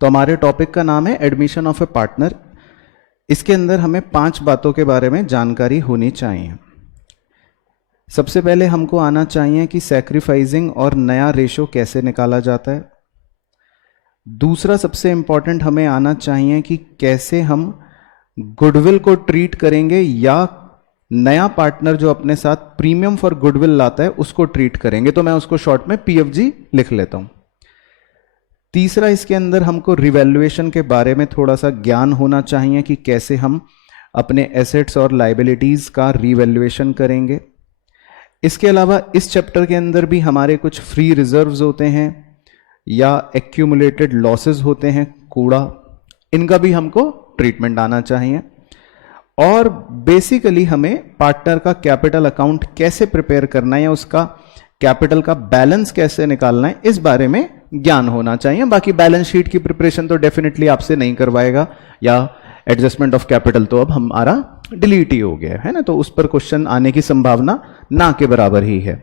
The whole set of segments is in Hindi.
तो हमारे टॉपिक का नाम है एडमिशन ऑफ ए पार्टनर। इसके अंदर हमें 5 बातों के बारे में जानकारी होनी चाहिए। सबसे पहले हमको आना चाहिए कि सैक्रिफाइसिंग और नया रेशो कैसे निकाला जाता है। दूसरा सबसे इंपॉर्टेंट हमें आना चाहिए कि कैसे हम गुडविल को ट्रीट करेंगे या नया पार्टनर जो अपने साथ प्रीमियम फॉर गुडविल लाता है उसको ट्रीट करेंगे। तो मैं उसको शॉर्ट में पीएफजी लिख लेता हूं। तीसरा इसके अंदर हमको रिवैल्यूएशन के बारे में थोड़ा सा ज्ञान होना चाहिए कि कैसे हम अपने एसेट्स और लायबिलिटीज का रिवैल्यूएशन करेंगे। इसके अलावा इस चैप्टर के अंदर भी हमारे कुछ फ्री रिजर्व्स होते हैं या एक्यूमुलेटेड लॉसेस होते हैं, कूड़ा, इनका भी हमको ट्रीटमेंट आना चाहिए। और बेसिकली हमें पार्टनर का कैपिटल अकाउंट कैसे प्रिपेयर करना है या उसका कैपिटल का बैलेंस कैसे निकालना है, इस बारे में ज्ञान होना चाहिए। बाकी बैलेंस शीट की प्रिपरेशन तो डेफिनेटली आपसे नहीं करवाएगा, या एडजस्टमेंट ऑफ कैपिटल तो अब हमारा डिलीट ही हो गया है ना, तो उस पर क्वेश्चन आने की संभावना ना के बराबर ही है।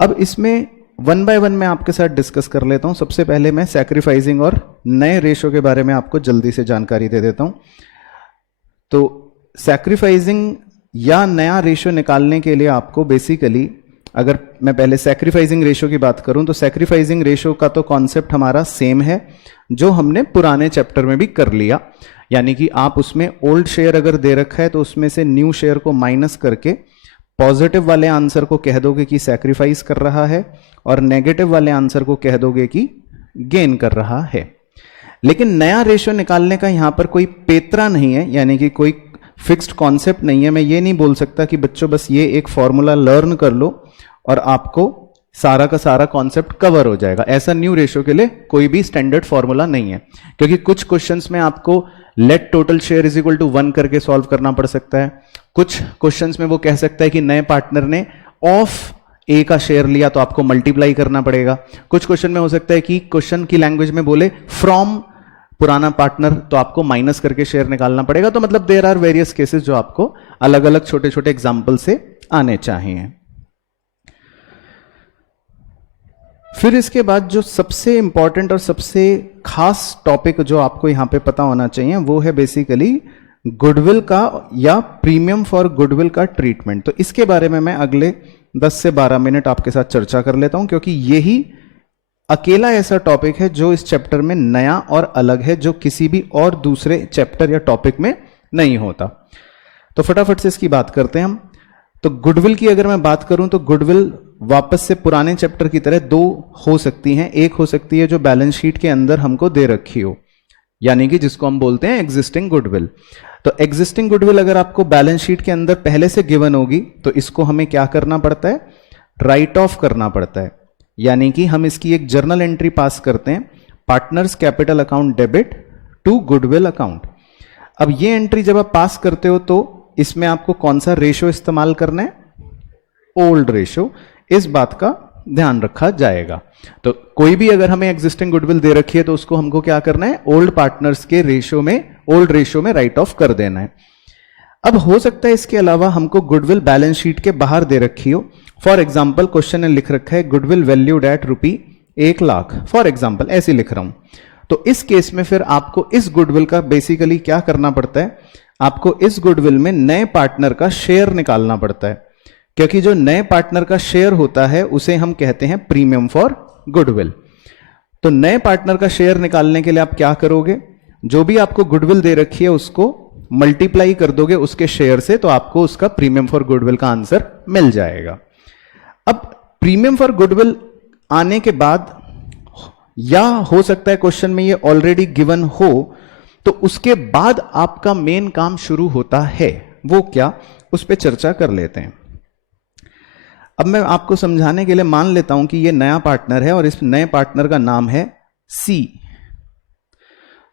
अब इसमें 1 बाय 1 मैं आपके साथ डिस्कस कर लेता हूं। सबसे पहले मैं सैक्रिफाइसिंग और नए रेशो के बारे में आपको जल्दी से जानकारी दे देता हूं। तो सैक्रिफाइसिंग या नया रेशो निकालने के लिए आपको बेसिकली, अगर मैं पहले सैक्रिफाइसिंग रेशो की बात करूं तो सैक्रिफाइसिंग रेशो का तो कॉन्सेप्ट हमारा सेम है जो हमने पुराने चैप्टर में भी कर लिया। यानी कि आप उसमें ओल्ड शेयर अगर दे रखा है तो उसमें से न्यू शेयर को माइनस करके पॉजिटिव वाले आंसर को कह दोगे कि सैक्रिफाइस कर रहा है और नेगेटिव वाले आंसर को कह दोगे कि गेन कर रहा है। लेकिन नया रेशो निकालने का यहां पर कोई पेत्रा नहीं है, यानी कि कोई फिक्स्ड कॉन्सेप्ट नहीं है। मैं ये नहीं बोल सकता कि बच्चों बस ये एक फॉर्मूला लर्न कर लो और आपको सारा का सारा कॉन्सेप्ट कवर हो जाएगा। ऐसा न्यू रेशो के लिए कोई भी स्टैंडर्ड फॉर्मूला नहीं है, क्योंकि कुछ क्वेश्चंस में आपको let total share is equal to 1 करके सॉल्व करना पड़ सकता है। कुछ क्वेश्चंस में वो कह सकता है कि नए पार्टनर ने ऑफ ए का शेयर लिया तो आपको मल्टीप्लाई करना पड़ेगा। कुछ क्वेश्चन में हो सकता है कि क्वेश्चन की लैंग्वेज में बोले फ्रॉम पुराना पार्टनर, तो आपको माइनस करके शेयर निकालना पड़ेगा। तो मतलब देयर आर वेरियस केसेस जो आपको अलग अलग छोटे छोटे एग्जाम्पल से आने चाहिए। फिर इसके बाद जो सबसे इंपॉर्टेंट और सबसे खास टॉपिक जो आपको यहां पे पता होना चाहिए वो है बेसिकली गुडविल का या प्रीमियम फॉर गुडविल का ट्रीटमेंट। तो इसके बारे में मैं अगले 10 से 12 मिनट आपके साथ चर्चा कर लेता हूं, क्योंकि यही अकेला ऐसा टॉपिक है जो इस चैप्टर में नया और अलग है, जो किसी भी और दूसरे चैप्टर या टॉपिक में नहीं होता। तो फटाफट से इसकी बात करते हैं हम। तो गुडविल की अगर मैं बात करूं तो गुडविल वापस से पुराने चैप्टर की तरह 2 हो सकती हैं। एक हो सकती है जो बैलेंस शीट के अंदर हमको दे रखी हो, यानी कि जिसको हम बोलते हैं एग्जिस्टिंग गुडविल। तो एग्जिस्टिंग गुडविल अगर आपको बैलेंस शीट के अंदर पहले से गिवन होगी तो इसको हमें क्या करना पड़ता है, राइट ऑफ करना पड़ता है। यानी कि हम इसकी एक जर्नल एंट्री पास करते हैं, partners capital account debit to goodwill account. अब ये एंट्री जब आप पास करते हो तो इसमें आपको कौन सा रेशो इस्तेमाल करना है, ओल्ड रेशो। इस बात का ध्यान रखा जाएगा। तो कोई भी अगर हमें एग्जिस्टिंग गुडविल दे रखी है तो उसको हमको क्या करना है, ओल्ड पार्टनर्स के रेशो में, ओल्ड रेशो में राइट ऑफ कर देना है। अब हो सकता है इसके अलावा हमको गुडविल बैलेंस शीट के बाहर दे रखी हो। फॉर एग्जाम्पल क्वेश्चन ने लिख रखा है goodwill valued at ₹1,00,000, for example ऐसे लिख रहा हूं। तो इस केस में फिर आपको इस गुडविल का बेसिकली क्या करना पड़ता है, आपको इस गुडविल में नए पार्टनर का शेयर निकालना पड़ता है, क्योंकि जो नए पार्टनर का शेयर होता है उसे हम कहते हैं प्रीमियम फॉर गुडविल। तो नए पार्टनर का शेयर निकालने के लिए आप क्या करोगे, जो भी आपको गुडविल दे रखी है उसको मल्टीप्लाई कर दोगे उसके शेयर से, तो आपको उसका प्रीमियम फॉर गुडविल का आंसर मिल जाएगा। अब प्रीमियम फॉर गुडविल आने के बाद, या हो सकता है क्वेश्चन में ये ऑलरेडी गिवन हो, तो उसके बाद आपका मेन काम शुरू होता है। वो क्या, उस पर चर्चा कर लेते हैं। अब मैं आपको समझाने के लिए मान लेता हूं कि ये नया पार्टनर है और इस नए पार्टनर का नाम है सी।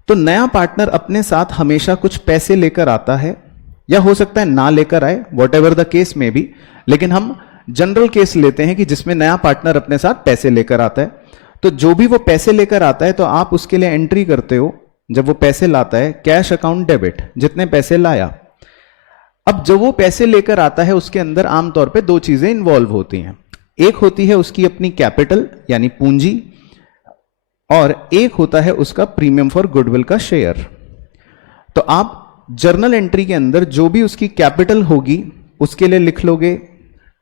तो नया पार्टनर अपने साथ हमेशा कुछ पैसे लेकर आता है, या हो सकता है ना लेकर आए, वॉट एवर द केस में भी। लेकिन हम जनरल केस लेते हैं कि जिसमें नया पार्टनर अपने साथ पैसे लेकर आता है। तो जो भी वो पैसे लेकर आता है तो आप उसके लिए एंट्री करते हो, जब वो पैसे लाता है कैश अकाउंट डेबिट, जितने पैसे लाया। अब जब वो पैसे लेकर आता है उसके अंदर आमतौर पे 2 चीजें इन्वॉल्व होती हैं। एक होती है उसकी अपनी कैपिटल यानी पूंजी, और एक होता है उसका प्रीमियम फॉर गुडविल का शेयर। तो आप जर्नल एंट्री के अंदर जो भी उसकी कैपिटल होगी उसके लिए लिख लोगे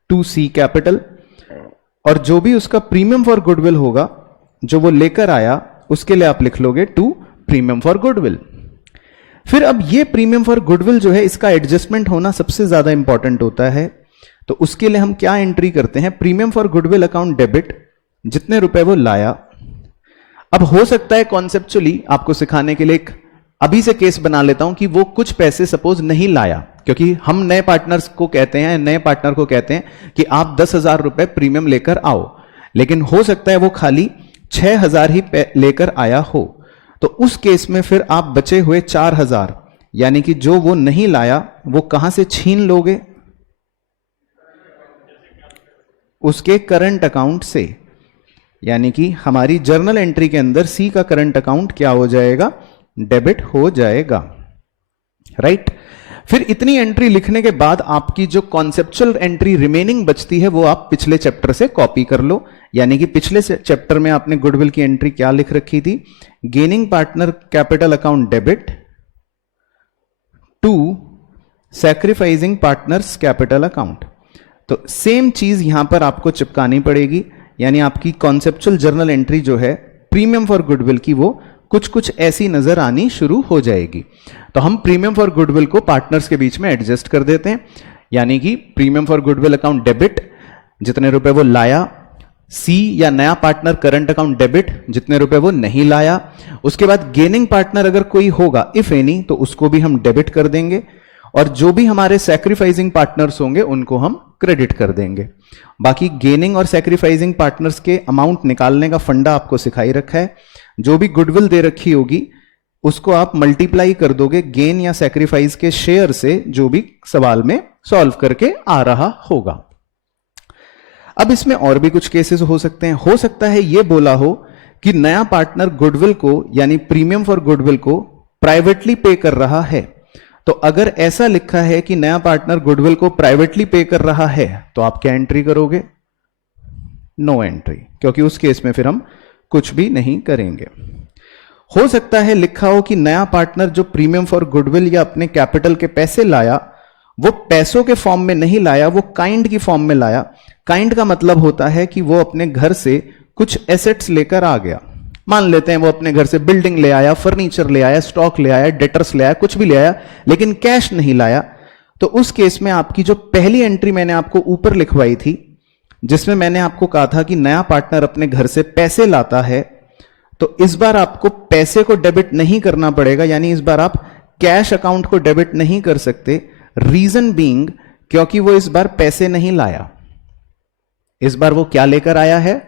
2C कैपिटल, और जो भी उसका प्रीमियम फॉर गुडविल होगा जो वो लेकर आया उसके लिए आप लिख लोगे 2 प्रीमियम फॉर गुडविल। फिर अब ये प्रीमियम फॉर गुडविल जो है इसका एडजस्टमेंट होना सबसे ज्यादा इंपॉर्टेंट होता है। तो उसके लिए हम क्या एंट्री करते हैं, premium for goodwill account debit, जितने रुपए वो लाया। अब हो सकता है कॉन्सेप्चुअली आपको सिखाने के लिए एक अभी से केस बना लेता हूं कि वो कुछ पैसे सपोज नहीं लाया, क्योंकि हम नए पार्टनर्स को कहते हैं, नए पार्टनर को कहते हैं कि आप 10,000 रुपए प्रीमियम लेकर आओ, लेकिन हो सकता है वो खाली 6,000 ही लेकर आया हो। तो उस केस में फिर आप बचे हुए 4,000 यानी कि जो वो नहीं लाया वो कहां से छीन लोगे, उसके करंट अकाउंट से। यानी कि हमारी जर्नल एंट्री के अंदर सी का करंट अकाउंट क्या हो जाएगा, डेबिट हो जाएगा, राइट। फिर इतनी एंट्री लिखने के बाद आपकी जो कॉन्सेप्चुअल एंट्री रिमेनिंग बचती है वो आप पिछले चैप्टर से कॉपी कर लो। यानी कि पिछले चैप्टर में आपने गुडविल की एंट्री क्या लिख रखी थी, gaining partner capital account debit to sacrificing partners capital account. तो सेम चीज यहां पर आपको चिपकानी पड़ेगी। यानी आपकी कॉन्सेप्चुअल जर्नल एंट्री जो है प्रीमियम फॉर गुडविल की वो कुछ कुछ ऐसी नजर आनी शुरू हो जाएगी। तो हम प्रीमियम फॉर गुडविल को पार्टनर्स के बीच में एडजस्ट कर देते हैं। यानी कि premium for goodwill account debit, जितने रुपए वो लाया, सी या नया पार्टनर करंट अकाउंट डेबिट, जितने रुपए वो नहीं लाया। उसके बाद गेनिंग पार्टनर अगर कोई होगा इफ एनी तो उसको भी हम डेबिट कर देंगे, और जो भी हमारे सैक्रिफाइसिंग पार्टनर्स होंगे उनको हम क्रेडिट कर देंगे। बाकी गेनिंग और सैक्रिफाइसिंग पार्टनर्स के अमाउंट निकालने का फंडा आपको सिखाई रखा है। जो भी गुडविल दे रखी होगी उसको आप मल्टीप्लाई कर दोगे गेन या सैक्रिफाइस के शेयर से, जो भी सवाल में सॉल्व करके आ रहा होगा। अब इसमें और भी कुछ केसेस हो सकते हैं। हो सकता है ये बोला हो कि नया पार्टनर गुडविल को यानी प्रीमियम फॉर गुडविल को प्राइवेटली पे कर रहा है। तो अगर ऐसा लिखा है कि नया पार्टनर गुडविल को प्राइवेटली पे कर रहा है तो आप क्या एंट्री करोगे, नो एंट्री, क्योंकि उस केस में फिर हम कुछ भी नहीं करेंगे। हो सकता है लिखा हो कि नया पार्टनर जो प्रीमियम फॉर गुडविल या अपने कैपिटल के पैसे लाया वो पैसों के फॉर्म में नहीं लाया, वो काइंड की फॉर्म में लाया। काइंड का मतलब होता है कि वो अपने घर से कुछ एसेट्स लेकर आ गया। मान लेते हैं वो अपने घर से बिल्डिंग ले आया, फर्नीचर ले आया, स्टॉक ले आया, डेटर्स ले आया, कुछ भी ले आया, लेकिन कैश नहीं लाया। तो उस केस में आपकी जो पहली एंट्री मैंने आपको ऊपर लिखवाई थी, जिसमें मैंने आपको कहा था कि नया पार्टनर अपने घर से पैसे लाता है, तो इस बार आपको पैसे को डेबिट नहीं करना पड़ेगा। यानी इस बार आप कैश अकाउंट को डेबिट नहीं कर सकते। रीजन बीइंग, क्योंकि वो इस बार पैसे नहीं लाया, इस बार वो क्या लेकर आया है,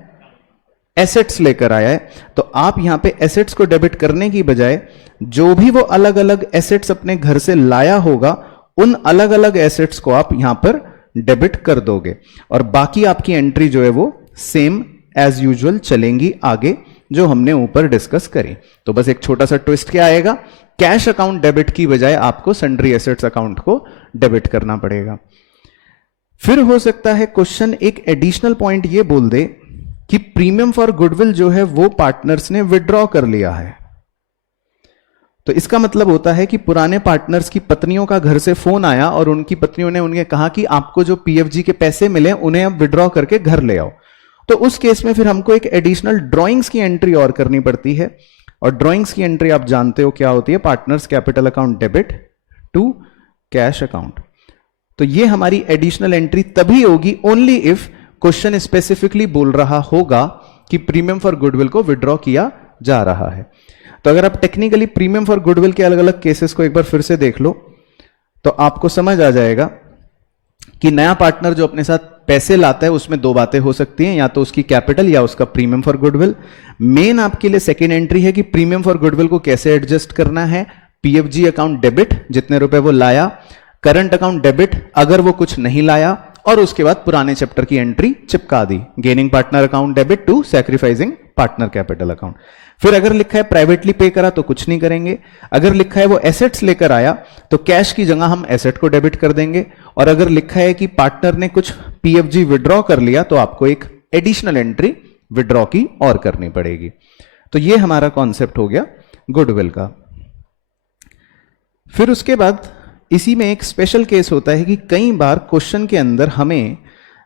एसेट्स लेकर आया है। तो आप यहां पे एसेट्स को डेबिट करने की बजाय जो भी वो अलग अलग एसेट्स अपने घर से लाया होगा उन अलग अलग एसेट्स को आप यहां पर डेबिट कर दोगे, और बाकी आपकी एंट्री जो है वो सेम एज यूजुअल चलेंगी आगे जो हमने ऊपर डिस्कस करी। तो बस एक छोटा सा ट्विस्ट क्या आएगा, कैश अकाउंट डेबिट की बजाय आपको सन्ड्री एसेट्स अकाउंट को डेबिट करना पड़ेगा। फिर हो सकता है क्वेश्चन एक एडिशनल पॉइंट ये बोल दे कि प्रीमियम फॉर गुडविल जो है वो पार्टनर्स ने विड्रॉ कर लिया है। तो इसका मतलब होता है कि पुराने पार्टनर्स की पत्नियों का घर से फोन आया और उनकी पत्नियों ने उन्हें कहा कि आपको जो पीएफजी के पैसे मिले उन्हें अब विड्रॉ करके घर ले आओ। तो उस केस में फिर हमको एक एडिशनल ड्राइंग्स की एंट्री और करनी पड़ती है, और ड्राइंग्स की एंट्री आप जानते हो क्या होती है, partners capital account debit to cash account. तो ये हमारी एडिशनल एंट्री तभी होगी ओनली इफ क्वेश्चन स्पेसिफिकली बोल रहा होगा कि प्रीमियम फॉर गुडविल को विड्रॉ किया जा रहा है। तो अगर आप टेक्निकली प्रीमियम फॉर गुडविल के अलग अलग केसेस को एक बार फिर से देख लो तो आपको समझ आ जाएगा कि नया पार्टनर जो अपने साथ पैसे लाता है उसमें दो बातें हो सकती हैं, या तो उसकी कैपिटल या उसका प्रीमियम फॉर गुडविल। मेन आपके लिए सेकेंड एंट्री है कि प्रीमियम फॉर गुडविल को कैसे एडजस्ट करना है, पीएफजी अकाउंट डेबिट जितने रुपए वो लाया, करंट अकाउंट डेबिट अगर वो कुछ नहीं लाया, और उसके बाद पुराने चैप्टर की एंट्री चिपका दी, gaining partner account debit to sacrificing partner capital account. फिर अगर लिखा है प्राइवेटली पे करा तो कुछ नहीं करेंगे, अगर लिखा है वो एसेट्स लेकर आया तो कैश की जगह हम एसेट को डेबिट कर देंगे, और अगर लिखा है कि पार्टनर ने कुछ पीएफजी विड्रॉ कर लिया तो आपको एक एडिशनल एंट्री विड्रॉ की और करनी पड़ेगी। तो ये हमारा कॉन्सेप्ट हो गया गुडविल का। फिर उसके बाद इसी में एक स्पेशल केस होता है कि कई बार क्वेश्चन के अंदर हमें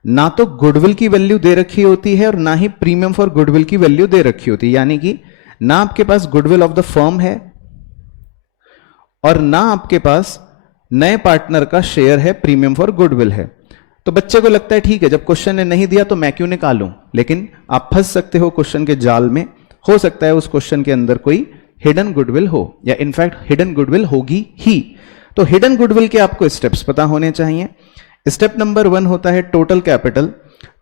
ना तो गुडविल की वैल्यू दे रखी होती है और ना ही प्रीमियम फॉर गुडविल की वैल्यू दे रखी होती है, यानी कि ना आपके पास गुडविल ऑफ द फर्म है और ना आपके पास नए पार्टनर का शेयर है, प्रीमियम फॉर गुडविल है। तो बच्चे को लगता है ठीक है, जब क्वेश्चन ने नहीं दिया तो मैं क्यों निकालूं, लेकिन आप फंस सकते हो क्वेश्चन के जाल में। हो सकता है उस क्वेश्चन के अंदर कोई हिडन गुडविल हो, या इनफैक्ट हिडन गुडविल होगी ही। तो हिडन गुडविल के आपको स्टेप्स पता होने चाहिए। स्टेप नंबर 1 होता है टोटल कैपिटल।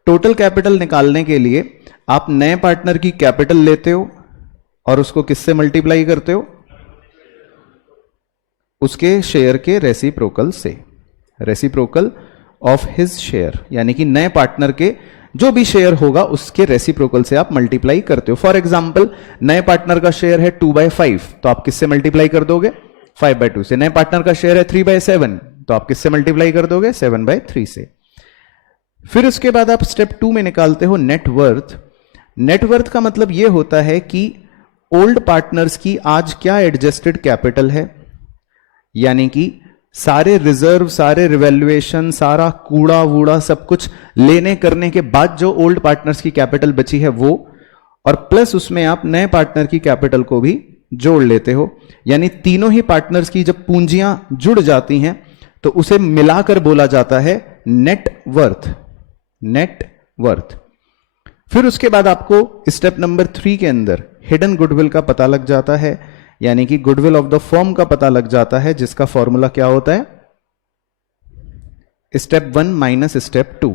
टोटल कैपिटल निकालने के लिए आप नए पार्टनर की कैपिटल लेते हो और उसको किससे मल्टीप्लाई करते हो, उसके शेयर के रेसिप्रोकल से, रेसिप्रोकल ऑफ हिज शेयर, यानी कि नए पार्टनर के जो भी शेयर होगा उसके रेसिप्रोकल से आप मल्टीप्लाई करते हो। फॉर एग्जांपल नए पार्टनर का शेयर है 2/5, तो आप किससे मल्टीप्लाई कर दोगे, 5/2 से। नए पार्टनर का शेयर है 3/7, तो आप किससे मल्टीप्लाई कर दोगे, 7/3 से। फिर उसके बाद आप स्टेप 2 में निकालते हो नेटवर्थ। नेटवर्थ का मतलब यह होता है कि ओल्ड पार्टनर्स की आज क्या एडजस्टेड कैपिटल है, यानी कि सारे रिजर्व, सारे रिवैल्यूएशन, सारा कूड़ा वूड़ा सब कुछ लेने करने के बाद जो ओल्ड पार्टनर्स की कैपिटल बची है वो, और प्लस उसमें आप नए पार्टनर की कैपिटल को भी जोड़ लेते हो। यानी तीनों ही पार्टनर्स की जब पूंजियां जुड़ जाती हैं तो उसे मिलाकर बोला जाता है नेटवर्थ, नेटवर्थ। फिर उसके बाद आपको स्टेप नंबर 3 के अंदर हिडन गुडविल का पता लग जाता है, यानी कि गुडविल ऑफ द फर्म का पता लग जाता है, जिसका फॉर्मूला क्या होता है, स्टेप 1 माइनस स्टेप 2,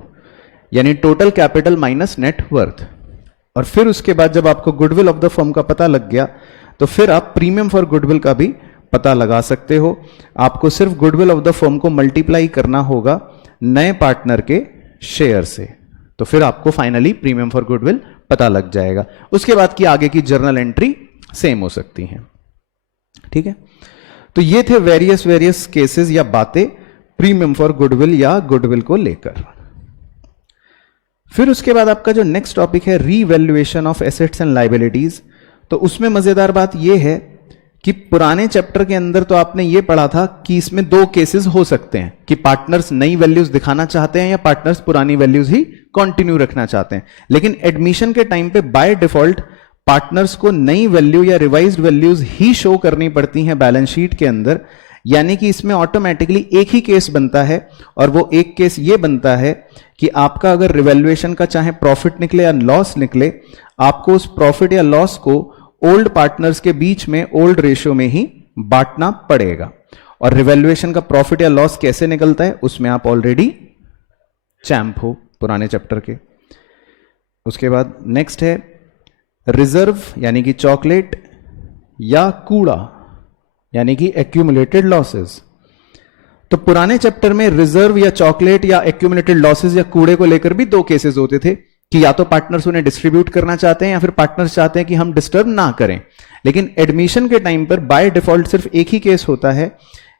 यानी टोटल कैपिटल माइनस नेटवर्थ। और फिर उसके बाद जब आपको गुडविल ऑफ द फर्म का पता लग गया तो फिर आप प्रीमियम फॉर गुडविल का भी पता लगा सकते हो। आपको सिर्फ गुडविल ऑफ द फर्म को मल्टीप्लाई करना होगा नए पार्टनर के शेयर से, तो फिर आपको फाइनली प्रीमियम फॉर गुडविल पता लग जाएगा। उसके बाद की आगे की जर्नल एंट्री सेम हो सकती है। ठीक है, तो ये थे वेरियस केसेस या बातें प्रीमियम फॉर गुडविल या गुडविल को लेकर। फिर उसके बाद आपका जो नेक्स्ट टॉपिक है revaluation of assets and liabilities. तो उसमें मजेदार बात यह है कि पुराने चैप्टर के अंदर तो आपने ये पढ़ा था कि इसमें 2 केसेस हो सकते हैं कि पार्टनर्स नई वैल्यूज दिखाना चाहते हैं या पार्टनर्स पुरानी वैल्यूज ही कंटिन्यू रखना चाहते हैं। लेकिन एडमिशन के टाइम पे बाय डिफॉल्ट पार्टनर्स को नई वैल्यू या रिवाइज्ड वैल्यूज ही शो करनी पड़ती हैं बैलेंस शीट के अंदर, यानी कि इसमें ऑटोमेटिकली एक ही केस बनता है, और वो एक केस ये बनता है कि आपका अगर रिवैल्यूएशन का चाहे प्रॉफिट निकले या लॉस निकले, आपको उस प्रॉफिट या लॉस को ओल्ड पार्टनर्स के बीच में ओल्ड रेशियो में ही बांटना पड़ेगा। और रिवैल्यूएशन का प्रॉफिट या लॉस कैसे निकलता है उसमें आप ऑलरेडी चैंप हो पुराने चैप्टर के। उसके बाद नेक्स्ट है रिजर्व, यानी कि चॉकलेट, या कूड़ा, यानी कि एक्यूमुलेटेड लॉसेस। तो पुराने चैप्टर में रिजर्व या चॉकलेट या एक्यूमुलेटेड लॉसेस या कूड़े को लेकर भी 2 केसेस होते थे कि या तो पार्टनर्स उन्हें डिस्ट्रीब्यूट करना चाहते हैं या फिर पार्टनर्स चाहते हैं कि हम डिस्टर्ब ना करें। लेकिन एडमिशन के टाइम पर बाय डिफॉल्ट सिर्फ एक ही केस होता है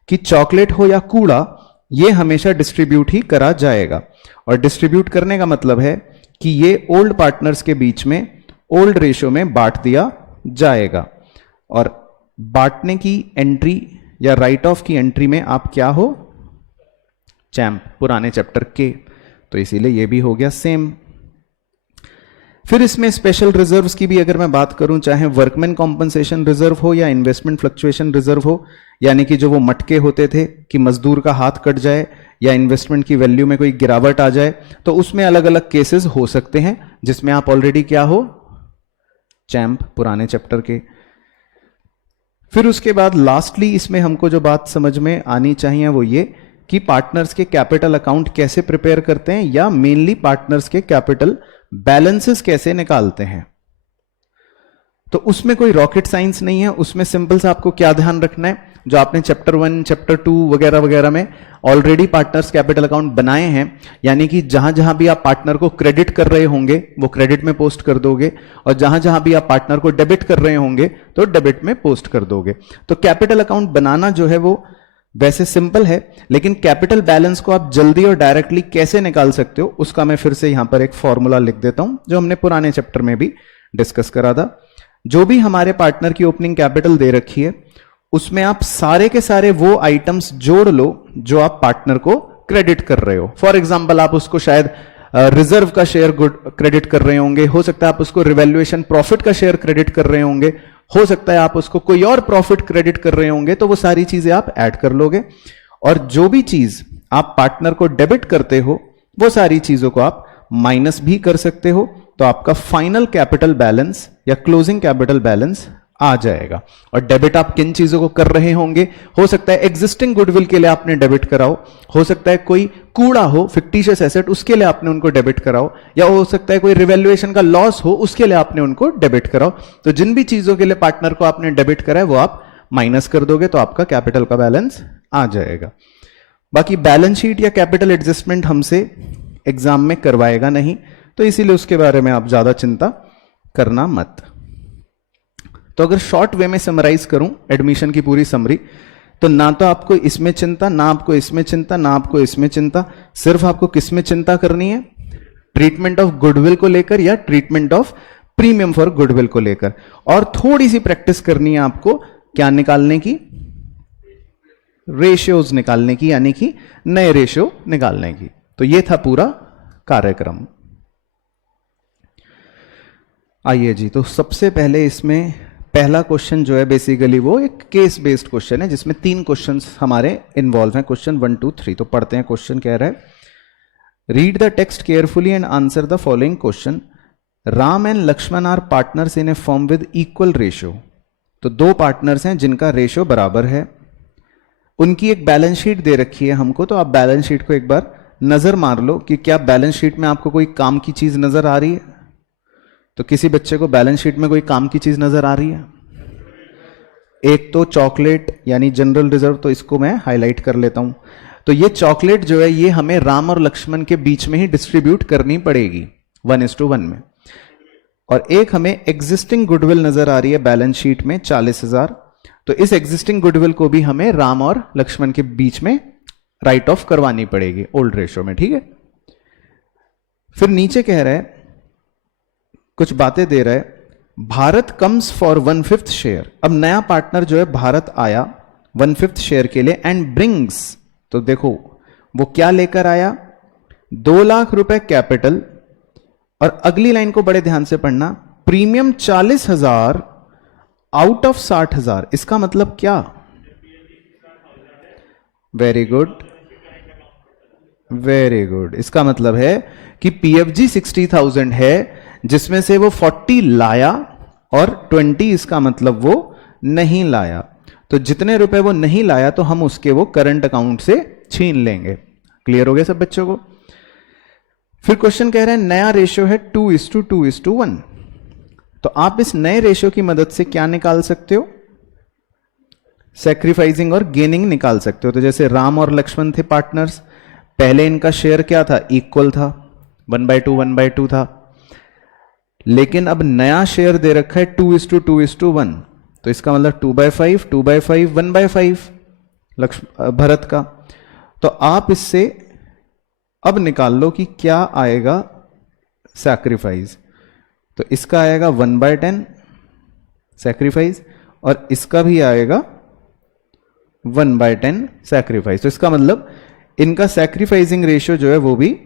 कि चॉकलेट हो या कूड़ा, ये हमेशा डिस्ट्रीब्यूट ही करा जाएगा। और डिस्ट्रीब्यूट करने का मतलब है कि ये ओल्ड पार्टनर्स के बीच में ओल्ड रेशियो में बांट दिया जाएगा। और बांटने की एंट्री या राइट ऑफ की एंट्री में आप क्या हो, चैंप, पुराने चैप्टर के। तो इसीलिए ये भी हो गया सेम। फिर इसमें स्पेशल रिजर्व्स की भी अगर मैं बात करूं, चाहे वर्कमैन कॉम्पनसेशन रिजर्व हो या इन्वेस्टमेंट फ्लक्चुएशन रिजर्व हो, यानी कि जो वो मटके होते थे कि मजदूर का हाथ कट जाए या इन्वेस्टमेंट की वैल्यू में कोई गिरावट आ जाए, तो उसमें अलग अलग केसेस हो सकते हैं जिसमें आप ऑलरेडी क्या हो, चैंप, पुराने चैप्टर के। फिर उसके बाद लास्टली इसमें हमको जो बात समझ में आनी चाहिए वो ये कि पार्टनर्स के कैपिटल अकाउंट कैसे प्रिपेयर करते हैं, या मेनली पार्टनर्स के कैपिटल बैलेंसेस कैसे निकालते हैं। तो उसमें कोई रॉकेट साइंस नहीं है, उसमें सिंपल सा आपको क्या ध्यान रखना है, जो आपने चैप्टर 1, चैप्टर 2 वगैरह वगैरह में ऑलरेडी पार्टनर्स कैपिटल अकाउंट बनाए हैं, यानी कि जहां जहां भी आप पार्टनर को क्रेडिट कर रहे होंगे वो क्रेडिट में पोस्ट कर दोगे, और जहां जहां भी आप पार्टनर को डेबिट कर रहे होंगे तो डेबिट में पोस्ट कर दोगे। तो कैपिटल अकाउंट बनाना जो है वो वैसे सिंपल है, लेकिन कैपिटल बैलेंस को आप जल्दी और डायरेक्टली कैसे निकाल सकते हो उसका मैं फिर से यहां पर एक फॉर्मूला लिख देता हूं जो हमने पुराने चैप्टर में भी डिस्कस करा था। जो भी हमारे पार्टनर की ओपनिंग कैपिटल दे रखी है उसमें आप सारे के सारे वो आइटम्स जोड़ लो जो आप पार्टनर को क्रेडिट कर रहे हो। फॉर एग्जाम्पल आप उसको शायद रिजर्व का शेयर क्रेडिट कर रहे होंगे, हो सकता है आप उसको रिवैल्यूएशन प्रॉफिट का शेयर क्रेडिट कर रहे होंगे, हो सकता है आप उसको कोई और प्रॉफिट क्रेडिट कर रहे होंगे, तो वो सारी चीजें आप ऐड कर लोगे और जो भी चीज आप पार्टनर को डेबिट करते हो वो सारी चीजों को आप माइनस भी कर सकते हो, तो आपका फाइनल कैपिटल बैलेंस या क्लोजिंग कैपिटल बैलेंस आ जाएगा। और डेबिट आप किन चीजों को कर रहे होंगे, हो सकता है एग्जिस्टिंग गुडविल के लिए आपने डेबिट कराओ, हो सकता है कोई कूड़ा हो फिक्टिशियस एसेट उसके लिए आपने उनको डेबिट कराओ, या हो सकता है कोई रिवैल्यूएशन का लॉस हो उसके लिए आपने उनको डेबिट कराओ। तो जिन भी चीजों के लिए पार्टनर को आपने डेबिट करा है वो आप माइनस कर दोगे तो आपका कैपिटल का बैलेंस आ जाएगा। बाकी बैलेंस शीट या कैपिटल एडजस्टमेंट हमसे एग्जाम में करवाएगा नहीं, तो इसीलिए उसके बारे में आप ज्यादा चिंता करना मत। तो अगर शॉर्ट वे में समराइज करूं एडमिशन की पूरी समरी, तो ना तो आपको इसमें चिंता, ना आपको इसमें चिंता, ना आपको इसमें चिंता, सिर्फ आपको किसमें चिंता करनी है, ट्रीटमेंट ऑफ गुडविल को लेकर या treatment of premium for goodwill को लेकर। और थोड़ी सी प्रैक्टिस करनी है आपको क्या निकालने की, रेशियोज निकालने की, यानी कि नए रेशियो निकालने की। तो ये था पूरा कार्यक्रम। आइए जी, तो सबसे पहले इसमें पहला क्वेश्चन जो है बेसिकली वो एक केस बेस्ड क्वेश्चन है जिसमें 3 क्वेश्चंस हमारे इन्वॉल्व हैं, क्वेश्चन 1 2 3। तो पढ़ते हैं। क्वेश्चन कह रहा है, read the text carefully and answer the following question. Ram and Lakshman are partners in a firm with equal ratio. तो 2 पार्टनर्स हैं जिनका रेशियो बराबर है, उनकी एक बैलेंस शीट दे रखी है हमको, तो आप बैलेंस शीट को एक बार नजर मार लो कि क्या बैलेंस शीट में आपको कोई काम की चीज नजर आ रही है। तो किसी बच्चे को बैलेंस शीट में कोई काम की चीज नजर आ रही है? एक तो चॉकलेट यानी जनरल रिजर्व, तो इसको मैं हाईलाइट कर लेता हूं। तो ये चॉकलेट जो है ये हमें राम और लक्ष्मण के बीच में ही डिस्ट्रीब्यूट करनी पड़ेगी 1:1 में। और एक हमें एग्जिस्टिंग गुडविल नजर आ रही है बैलेंस शीट में 40,000, तो इस एग्जिस्टिंग गुडविल को भी हमें राम और लक्ष्मण के बीच में राइट ऑफ करवानी पड़ेगी ओल्ड रेशियो में, ठीक है। फिर नीचे कह रहा है, कुछ बातें दे रहा है, भारत कम्स फॉर 1/5 शेयर। अब नया पार्टनर जो है भारत आया 1/5 शेयर के लिए एंड ब्रिंग्स, तो देखो वो क्या लेकर आया, 2 लाख रुपए कैपिटल। और अगली लाइन को बड़े ध्यान से पढ़ना, प्रीमियम 40,000 आउट ऑफ 60,000। इसका मतलब क्या? Very good, very good. इसका मतलब है कि पीएफजी 60,000 है जिसमें से वो 40 लाया और 20 इसका मतलब वो नहीं लाया। तो जितने रुपए वो नहीं लाया तो हम उसके वो करंट अकाउंट से छीन लेंगे। क्लियर हो गया सब बच्चों को? फिर क्वेश्चन कह रहे हैं नया रेशियो है 2:2:1। तो आप इस नए रेशियो की मदद से क्या निकाल सकते हो? सैक्रिफाइसिंग और गेनिंग निकाल सकते हो। तो जैसे राम और लक्ष्मण थे पार्टनर्स, पहले इनका शेयर क्या था? इक्वल था, 1/2 था। लेकिन अब नया शेयर दे रखा है 2:2:1, तो इसका मतलब 2/5 2/5 1/5 भरत का। तो आप इससे अब निकाल लो कि क्या आएगा सैक्रिफाइस। तो इसका आएगा 1/10 सैक्रिफाइस और इसका भी आएगा 1/10 सैक्रिफाइस। तो इसका मतलब इनका सैक्रिफाइसिंग रेशियो जो है वो भी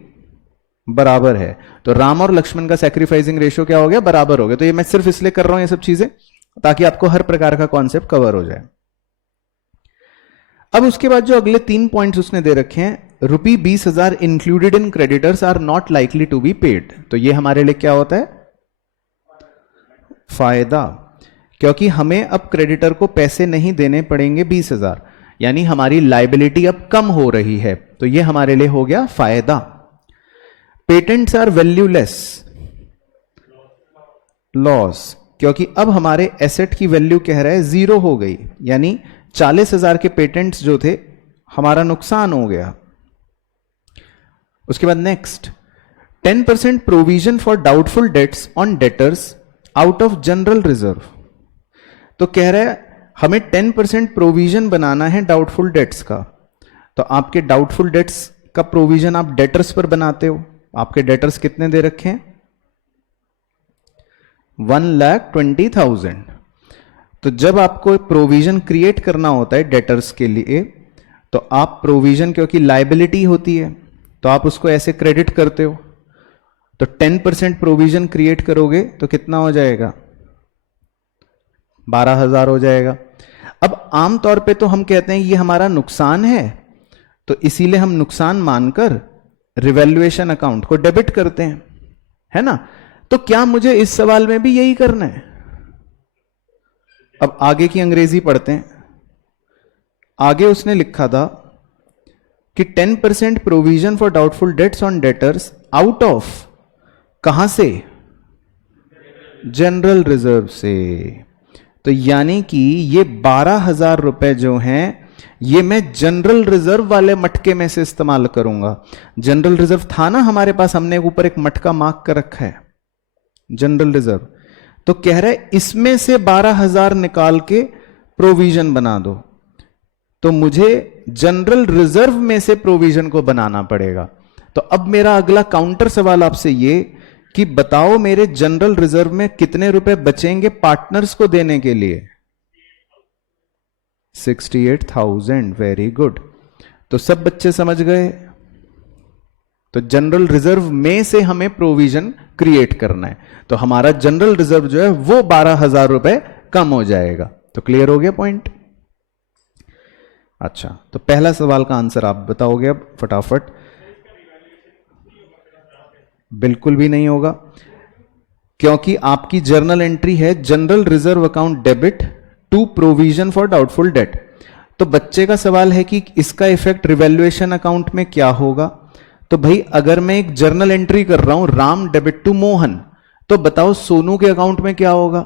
बराबर है। तो राम और लक्ष्मण का सैक्रिफाइसिंग रेशियो क्या हो गया? बराबर हो गया। तो ये मैं सिर्फ इसलिए कर रहा हूं ये सब चीजें ताकि आपको हर प्रकार का कॉन्सेप्ट कवर हो जाए। अब उसके बाद जो अगले 3 पॉइंट्स उसने दे रखे हैं, ₹20,000 included in creditors are not likely to be paid. तो ये हमारे लिए क्या होता है? फायदा, क्योंकि हमें अब क्रेडिटर को पैसे नहीं देने पड़ेंगे 20,000, यानी हमारी लाइबिलिटी अब कम हो रही है। तो ये हमारे लिए हो गया फायदा। पेटेंट्स आर वैल्यूलेस, लॉस, क्योंकि अब हमारे एसेट की वैल्यू कह रहा है 0 हो गई, यानी 40,000 के पेटेंट्स जो थे हमारा नुकसान हो गया। उसके बाद next, 10% provision for doubtful debts on debtors out of general reserve. तो कह रहा है हमें 10% प्रोविजन बनाना है डाउटफुल डेट्स का। तो आपके डाउटफुल डेट्स का प्रोविजन आप डेटर्स पर बनाते हो। आपके डेटर्स कितने दे रखे हैं? 1,20,000। तो जब आपको प्रोविजन क्रिएट करना होता है डेटर्स के लिए, तो आप प्रोविजन, क्योंकि लाइबिलिटी होती है तो आप उसको ऐसे क्रेडिट करते हो, तो 10% प्रोविजन क्रिएट करोगे तो कितना हो जाएगा, 12,000 हो जाएगा। अब आमतौर पे तो हम कहते हैं ये हमारा नुकसान है, तो इसीलिए हम नुकसान मानकर रिवैल्यूएशन अकाउंट को डेबिट करते हैं, है ना। तो क्या मुझे इस सवाल में भी यही करना है? अब आगे की अंग्रेजी पढ़ते हैं। आगे उसने लिखा था कि 10% provision for doubtful debts on debtors out of, कहां से, जनरल रिजर्व से। तो यानी कि ये 12,000 रुपए जो हैं ये मैं जनरल रिजर्व वाले मटके में से इस्तेमाल करूंगा। जनरल रिजर्व था ना हमारे पास, हमने ऊपर एक मटका मार्क कर रखा है जनरल रिजर्व। तो कह रहा है इसमें से 12,000 निकाल के प्रोविजन बना दो। तो मुझे जनरल रिजर्व में से प्रोविजन को बनाना पड़ेगा। तो अब मेरा अगला काउंटर सवाल आपसे ये कि बताओ मेरे जनरल रिजर्व में कितने रुपए बचेंगे पार्टनर्स को देने के लिए? 68,000। Very good. तो सब बच्चे समझ गए। तो जनरल रिजर्व में से हमें प्रोविजन क्रिएट करना है, तो हमारा जनरल रिजर्व जो है वो 12,000 रुपए कम हो जाएगा। तो क्लियर हो गया पॉइंट? अच्छा, तो पहला सवाल का आंसर आप बताओगे अब फटाफट। बिल्कुल भी नहीं होगा, क्योंकि आपकी जर्नल एंट्री है general reserve account debit to provision for doubtful debt. तो बच्चे का सवाल है कि इसका इफेक्ट रिवैल्यूएशन अकाउंट में क्या होगा। तो भाई अगर मैं एक जर्नल एंट्री कर रहा हूं राम डेबिट टू मोहन, तो बताओ सोनू के अकाउंट में क्या होगा?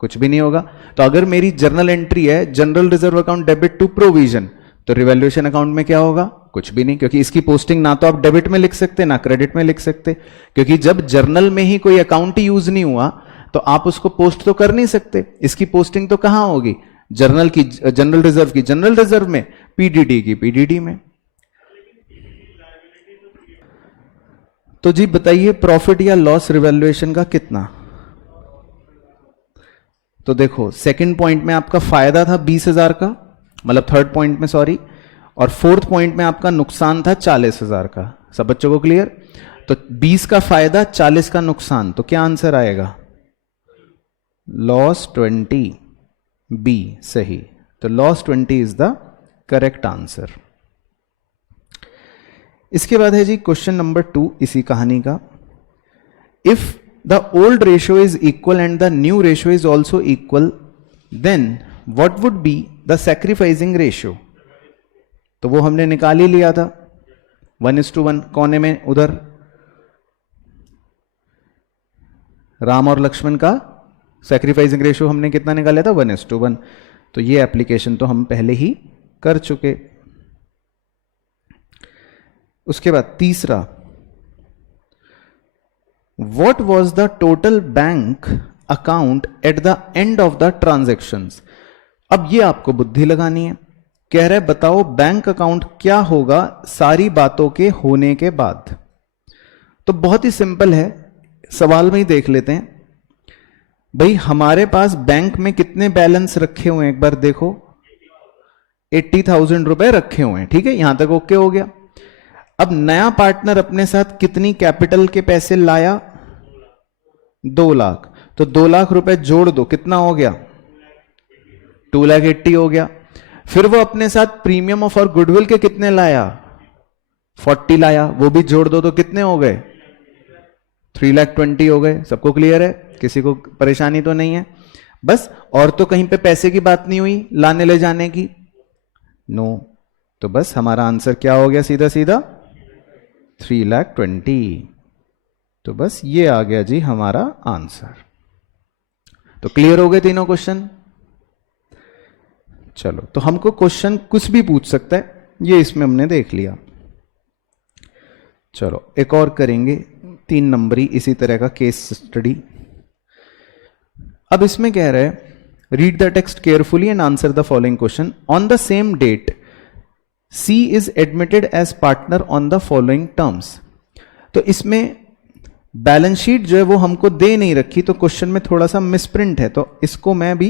कुछ भी नहीं होगा। तो अगर मेरी जर्नल एंट्री है general reserve account debit to provision, तो रिवैल्यूएशन अकाउंट में क्या होगा? कुछ भी नहीं, क्योंकि इसकी पोस्टिंग ना तो आप डेबिट में लिख सकते ना क्रेडिट में लिख सकते, क्योंकि जब जर्नल में ही कोई अकाउंट यूज नहीं हुआ तो आप उसको पोस्ट तो कर नहीं सकते। इसकी पोस्टिंग तो कहां होगी? जर्नल की जनरल रिजर्व की जनरल रिजर्व में, पीडीडी की पीडीडी में। तो जी बताइए प्रॉफिट या लॉस रिवैल्यूएशन का कितना? तो देखो सेकंड पॉइंट में आपका फायदा था 20,000 का, मतलब थर्ड पॉइंट में सॉरी, और फोर्थ पॉइंट में आपका नुकसान था 40,000 का। सब बच्चों को क्लियर? तो 20 का फायदा 40 का नुकसान, तो क्या आंसर आएगा? Loss 20 B. सही। तो loss 20 is the correct answer. इसके बाद है जी क्वेश्चन नंबर 2 इसी कहानी का। If the old ratio is equal and the new ratio is also equal, then what would be the sacrificing ratio? तो वो हमने निकाल ही लिया था 1:1 कोने में उधर राम और लक्ष्मण का सैक्रिफाइसिंग रेशियो हमने कितना निकाला था? 1:1। तो ये एप्लीकेशन तो हम पहले ही कर चुके। उसके बाद तीसरा, what was the total bank account at the end of the transactions? अब ये आपको बुद्धि लगानी है। कह रहे बताओ बैंक अकाउंट क्या होगा सारी बातों के होने के बाद। तो बहुत ही सिंपल है, सवाल में ही देख लेते हैं। भाई हमारे पास बैंक में कितने बैलेंस रखे हुए हैं एक बार देखो, 80,000 रुपए रखे हुए हैं। ठीक है, यहां तक ओके हो गया। अब नया पार्टनर अपने साथ कितनी कैपिटल के पैसे लाया? 2 लाख। तो 2 लाख रुपए जोड़ दो, कितना हो गया? 2,80,000 हो गया। फिर वो अपने साथ प्रीमियम ऑफ और गुडविल के कितने लाया? 40 लाया, वो भी जोड़ दो तो कितने हो गए? 3,20,000 हो गए। सबको क्लियर है? किसी को परेशानी तो नहीं है? बस, और तो कहीं पे पैसे की बात नहीं हुई लाने ले जाने की? नो। तो बस हमारा आंसर क्या हो गया? सीधा सीधा 3,20,000। तो बस ये आ गया जी हमारा आंसर। तो क्लियर हो गए तीनों क्वेश्चन? चलो, तो हमको क्वेश्चन कुछ भी पूछ सकता है, ये इसमें हमने देख लिया। चलो एक और करेंगे 3 नंबरी इसी तरह का केस स्टडी। अब इसमें कह रहे हैं, read the text carefully and answer the following question. On the same date C is admitted as partner on the following terms। तो इसमें बैलेंस शीट जो है वो हमको दे नहीं रखी, तो क्वेश्चन में थोड़ा सा मिसप्रिंट है, तो इसको मैं भी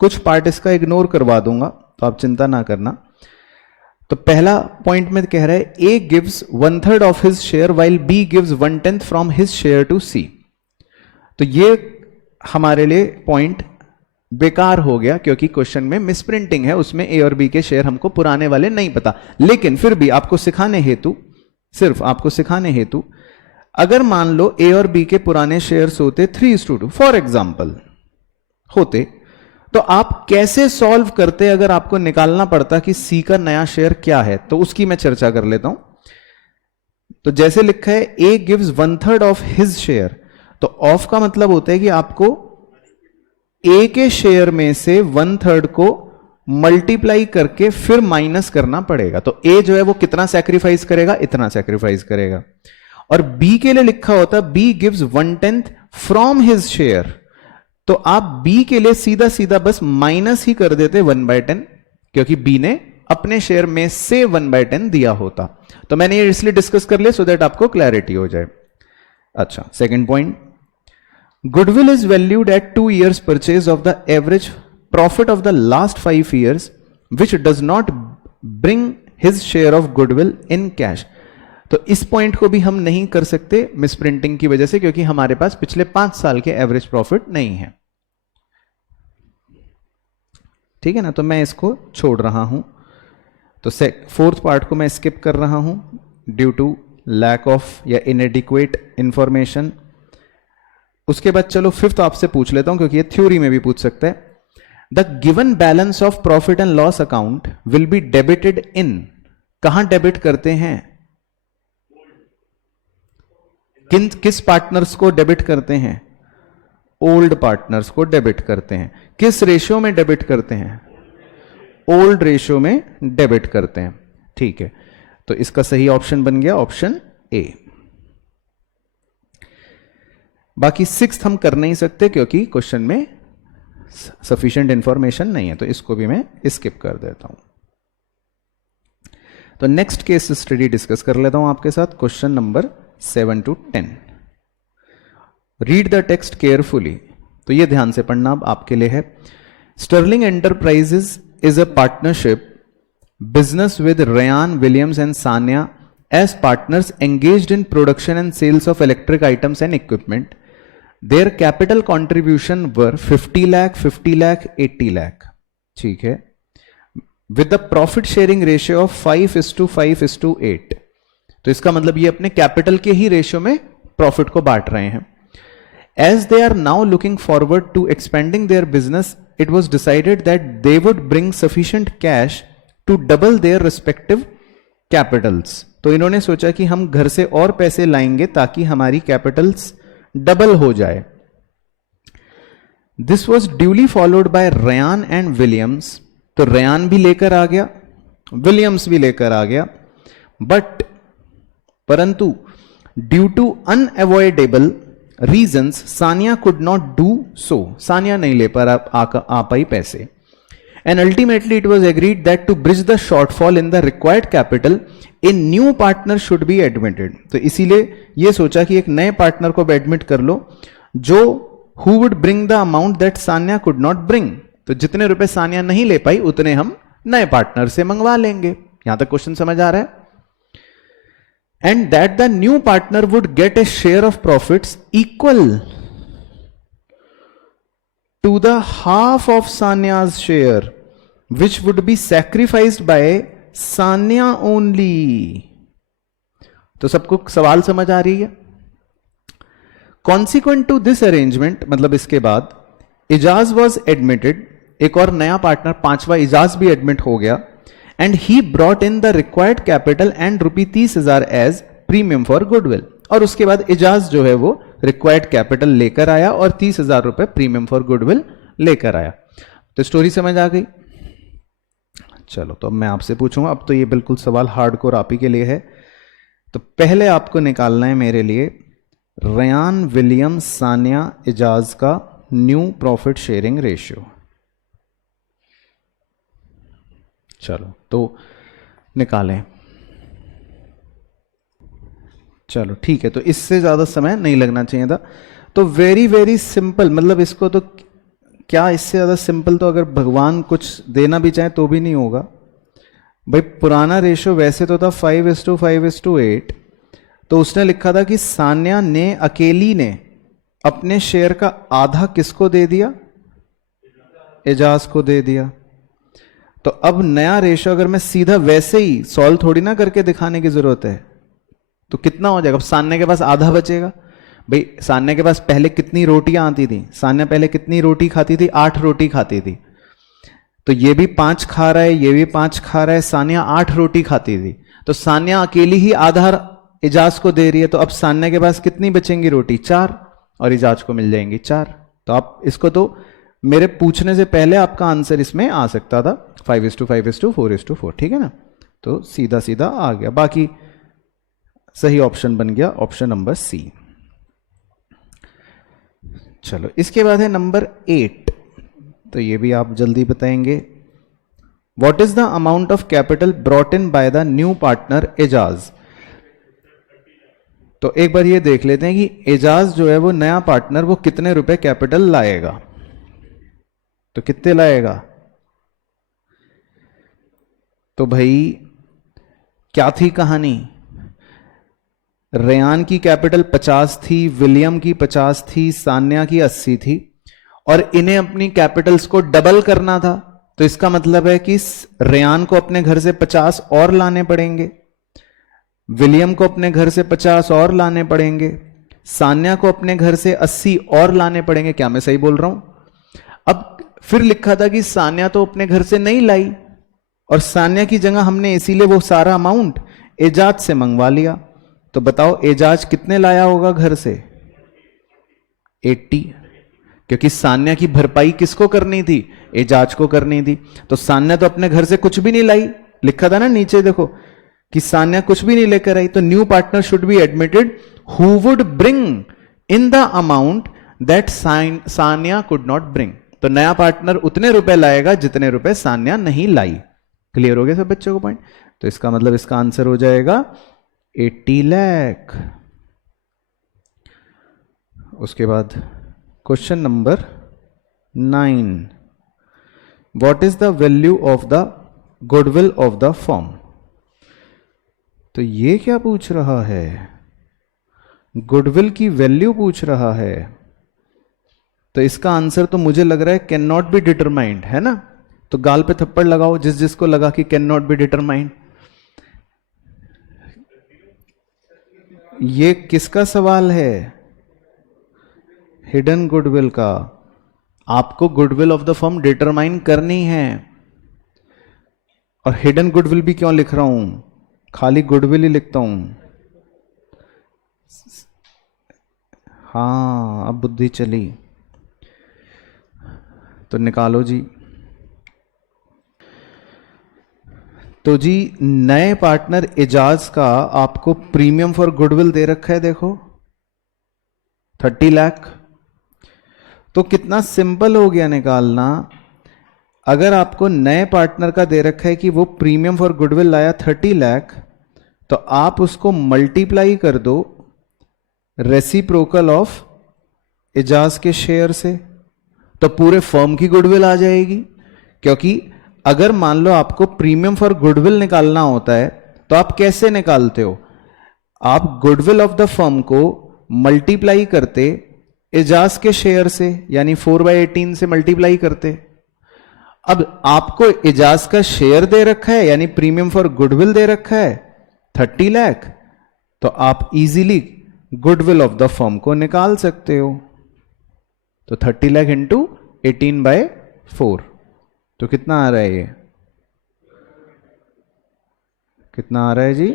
कुछ पार्ट इसका इग्नोर करवा दूंगा, तो आप चिंता ना करना। तो पहला पॉइंट में कह रहा है A gives 1/3 of his share while B gives 1/10 from his share to C. तो ये हमारे लिए पॉइंट बेकार हो गया, क्योंकि क्वेश्चन में मिसप्रिंटिंग है, उसमें ए और बी के शेयर हमको पुराने वाले नहीं पता। लेकिन फिर भी आपको सिखाने हेतु, सिर्फ आपको सिखाने हेतु, अगर मान लो ए और बी के पुराने शेयर्स होते 3:2 फॉर एग्जाम्पल होते, तो आप कैसे सॉल्व करते अगर आपको निकालना पड़ता कि सी का नया शेयर क्या है, तो उसकी मैं चर्चा कर लेता हूं। तो जैसे लिखा है A gives 1/3 of his share, तो ऑफ का मतलब होता है कि आपको ए के शेयर में से 1/3 को मल्टीप्लाई करके फिर माइनस करना पड़ेगा। तो ए जो है वो कितना सैक्रिफाइस करेगा, इतना सैक्रिफाइस करेगा। और बी के लिए लिखा होता B gives 1/10 from his share, तो आप बी के लिए सीधा सीधा बस माइनस ही कर देते 1/10, क्योंकि बी ने अपने शेयर में से 1/10 दिया होता। तो मैंने ये इसलिए डिस्कस कर लिया सो दैट आपको क्लैरिटी हो जाए। अच्छा, second point, goodwill is valued at 2 years purchase of the average profit of the last 5 years which does not bring his share of goodwill in cash. तो इस पॉइंट को भी हम नहीं कर सकते मिसप्रिंटिंग की वजह से, क्योंकि हमारे पास पिछले 5 साल के एवरेज प्रॉफिट नहीं है। ठीक है ना, तो मैं इसको छोड़ रहा हूं। तो फोर्थ पार्ट को मैं स्किप कर रहा हूं ड्यू टू लैक ऑफ या इनएडिक्वेट इंफॉर्मेशन। उसके बाद चलो फिफ्थ आपसे पूछ लेता हूं, क्योंकि ये थ्योरी में भी पूछ सकता है। The given balance of profit and loss account will be debited in, कहां डेबिट करते हैं, किस पार्टनर्स को डेबिट करते हैं, ओल्ड पार्टनर्स को डेबिट करते हैं। किस रेशियो में डेबिट करते हैं, ओल्ड रेशियो में डेबिट करते हैं। ठीक है, तो इसका सही ऑप्शन बन गया ऑप्शन ए। बाकी सिक्स्थ हम कर नहीं सकते क्योंकि क्वेश्चन में सफिशिएंट इंफॉर्मेशन नहीं है, तो इसको भी मैं स्किप कर देता हूं। तो नेक्स्ट केस स्टडी डिस्कस कर लेता हूं आपके साथ, question number 7 to 10। Read the text carefully, तो ये ध्यान से पढ़ना अब आपके लिए है। Sterling Enterprises is a partnership business with Ryan Williams and Sania as partners engaged in production and sales of electric items and equipment. Their capital contribution were 50 lakh, 50 lakh, 80 lakh. ठीक है, with the profit sharing ratio of 5:5:8। तो इसका मतलब ये अपने कैपिटल के ही रेशियो में प्रॉफिट को बांट रहे हैं। As they are now looking forward to expanding their business, it was decided that they would bring sufficient cash to double their respective capitals. तो इन्होंने सोचा कि हम घर से और पैसे लाएंगे ताकि हमारी कैपिटल्स डबल हो जाए। This was duly followed by Ryan and Williams. तो रयान भी लेकर आ गया, विलियम्स भी लेकर आ गया, परंतु due to unavoidable reasons Sania could not do so, Sania नहीं ले आ पाई पैसे। And ultimately it was agreed that to bridge the shortfall in the required capital a new partner should be admitted. तो इसीलिए यह सोचा कि एक नए पार्टनर को एडमिट कर लो जो who would bring the amount that Sania could not bring. तो जितने रुपए सानिया नहीं ले पाई उतने हम नए पार्टनर से मंगवा लेंगे। यहां तक क्वेश्चन समझ आ रहा है। And that the new partner would get a share of profits equal to the half of Sania's share, which would be sacrificed by Sania only. तो सबको सवाल समझ आ रही है। Consequent to this arrangement, मतलब इसके बाद इजाज was admitted, एक और नया पार्टनर पांचवा इजाज भी एडमिट हो गया। And he brought in the required capital and ₹30,000 as premium for goodwill। और उसके बाद इजाज जो है वो रिक्वायर्ड कैपिटल लेकर आया और 30,000 रुपए प्रीमियम फॉर गुडविल लेकर आया। तो स्टोरी समझ आ गई। चलो, तो अब मैं आपसे पूछूंगा, अब तो ये बिल्कुल सवाल हार्डकोर आप ही के लिए है। तो पहले आपको निकालना है मेरे लिए रयान विलियम सानिया इजाज का न्यू प्रॉफिट शेयरिंग रेशियो। चलो तो निकालें। चलो ठीक है, तो इससे ज़्यादा समय नहीं लगना चाहिए था। तो वेरी वेरी सिंपल, मतलब इसको तो क्या, इससे ज़्यादा सिंपल तो अगर भगवान कुछ देना भी चाहे तो भी नहीं होगा भाई। पुराना रेशो वैसे तो था 5:5:8, तो उसने लिखा था कि सान्या ने, अकेली ने अपने शेयर का आधा किसको दे दिया, एजाज को दे दिया। तो अब नया रेशो अगर मैं सीधा वैसे ही सॉल्व थोड़ी ना करके दिखाने की जरूरत है, तो कितना हो जाएगा। अब सान्या के पास आधा बचेगा भाई। सान्या के पास पहले कितनी रोटियां आती थी, सान्या पहले कितनी रोटी खाती थी, 8 रोटी खाती थी। तो ये भी 5 खा रहा है, ये भी 5 खा रहा है, सान्या 8 रोटी खाती थी। तो सान्या अकेली ही आधा एजाज को दे रही है, तो अब सान्या के पास कितनी बचेंगी रोटी, 4, और एजाज को मिल जाएंगी 4। तो आप इसको, तो मेरे पूछने से पहले आपका आंसर इसमें आ सकता था 5:5:4:4, ठीक है ना। तो सीधा सीधा आ गया, बाकी सही ऑप्शन बन गया ऑप्शन नंबर सी। चलो इसके बाद है नंबर 8, तो ये भी आप जल्दी बताएंगे। What is the amount of capital brought in by the new partner Ejaz. तो एक बार ये देख लेते हैं कि एजाज जो है वो नया पार्टनर, वो कितने रुपए कैपिटल लाएगा। तो कितने लाएगा, तो भाई क्या थी कहानी, रेयान की कैपिटल 50 थी, विलियम की 50 थी, सान्या की 80 थी, और इन्हें अपनी कैपिटल्स को डबल करना था। तो इसका मतलब है कि रेयान को अपने घर से 50 और लाने पड़ेंगे, विलियम को अपने घर से 50 और लाने पड़ेंगे, सान्या को अपने घर से 80 और लाने पड़ेंगे। क्या मैं सही बोल रहा हूं। अब फिर लिखा था कि सान्या तो अपने घर से नहीं लाई, और सान्या की जगह हमने इसीलिए वो सारा अमाउंट एजाज से मंगवा लिया। तो बताओ एजाज कितने लाया होगा घर से, 80, क्योंकि सान्या की भरपाई किसको करनी थी, एजाज को करनी थी। तो सान्या तो अपने घर से कुछ भी नहीं लाई, लिखा था ना नीचे देखो कि सान्या कुछ भी नहीं लेकर आई। तो new partner should be admitted who would bring in the amount that Sanya could not bring. तो नया पार्टनर उतने रुपए लाएगा जितने रुपए सान्या नहीं लाई। क्लियर हो गया सब बच्चों को पॉइंट। तो इसका मतलब इसका आंसर हो जाएगा 80 लाख। उसके बाद question number 9, what is the value of the goodwill of the firm. तो ये क्या पूछ रहा है, गुडविल की वैल्यू पूछ रहा है। तो इसका आंसर तो मुझे लग रहा है कैन नॉट बी डिटरमाइंड, है ना। तो गाल पे थप्पड़ लगाओ जिस जिसको लगा कि कैन नॉट बी डिटरमाइंड। ये किसका सवाल है, हिडन गुडविल का। आपको goodwill of the firm determine करनी है। और हिडन गुडविल भी क्यों लिख रहा हूं, खाली गुडविल ही लिखता हूं। हाँ अब बुद्धि चली, तो निकालो जी। तो जी नए पार्टनर एजाज का आपको प्रीमियम फॉर गुडविल दे रखा है, देखो 30 लाख। तो कितना सिंपल हो गया निकालना। अगर आपको नए पार्टनर का दे रखा है कि वो प्रीमियम फॉर गुडविल लाया 30 लाख, तो आप उसको मल्टीप्लाई कर दो रेसिप्रोकल ऑफ एजाज के शेयर से, तो पूरे फर्म की गुडविल आ जाएगी। क्योंकि अगर मान लो आपको प्रीमियम फॉर गुडविल निकालना होता है तो आप कैसे निकालते हो, आप गुडविल ऑफ द फर्म को मल्टीप्लाई करते एजाज के शेयर से, यानी 4/18 से मल्टीप्लाई करते। अब आपको एजाज का शेयर दे रखा है, यानी प्रीमियम फॉर गुडविल दे रखा है 30 लाख, तो आप easily goodwill of the firm को निकाल सकते हो। तो 30 लाख इंटू 18/4, तो कितना आ रहा है ये, कितना आ रहा है जी,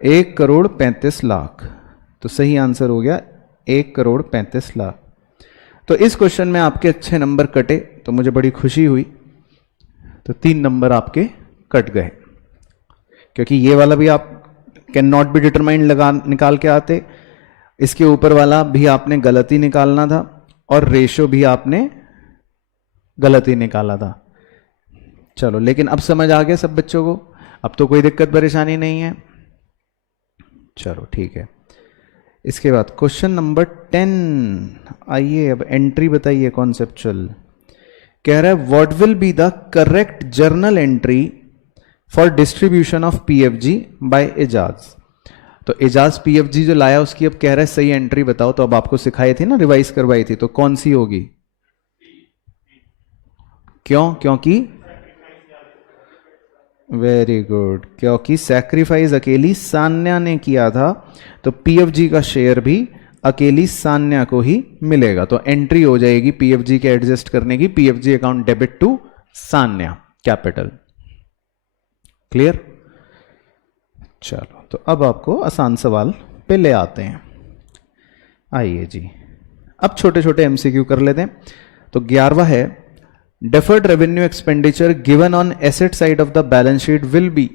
1,35,00,000। तो सही आंसर हो गया 1,35,00,000। तो इस क्वेश्चन में आपके अच्छे नंबर कटे, तो मुझे बड़ी खुशी हुई। तो 3 नंबर आपके कट गए, क्योंकि ये वाला भी आप कैन नॉट बी डिटरमाइंड लगा निकाल के आते, इसके ऊपर वाला भी आपने गलत ही निकालना था, और रेशो भी आपने गलत ही निकाला था। चलो लेकिन अब समझ आ गया सब बच्चों को, अब तो कोई दिक्कत परेशानी नहीं है। चलो ठीक है। इसके बाद क्वेश्चन नंबर 10, आइए अब एंट्री बताइए कॉन्सेप्चुअल। कह रहा है what will be the correct journal entry for distribution of PFG by Ejaz. तो एजाज पीएफजी जो लाया उसकी अब कह रहा है सही एंट्री बताओ। तो अब आपको सिखाई थी ना, रिवाइज करवाई थी, तो कौन सी होगी? क्यों? क्योंकि वेरी गुड, क्योंकि सैक्रिफाइस अकेली सान्या ने किया था, तो पीएफजी का शेयर भी अकेली सान्या को ही मिलेगा। तो एंट्री हो जाएगी पीएफजी के एडजस्ट करने की, PFG account debit to Sanya capital. Clear? चलो तो अब आपको आसान सवाल पे ले आते हैं। आइए जी, अब छोटे छोटे एमसीक्यू कर लेते हैं। तो 11वां है deferred revenue expenditure given on asset side of the balance sheet will be।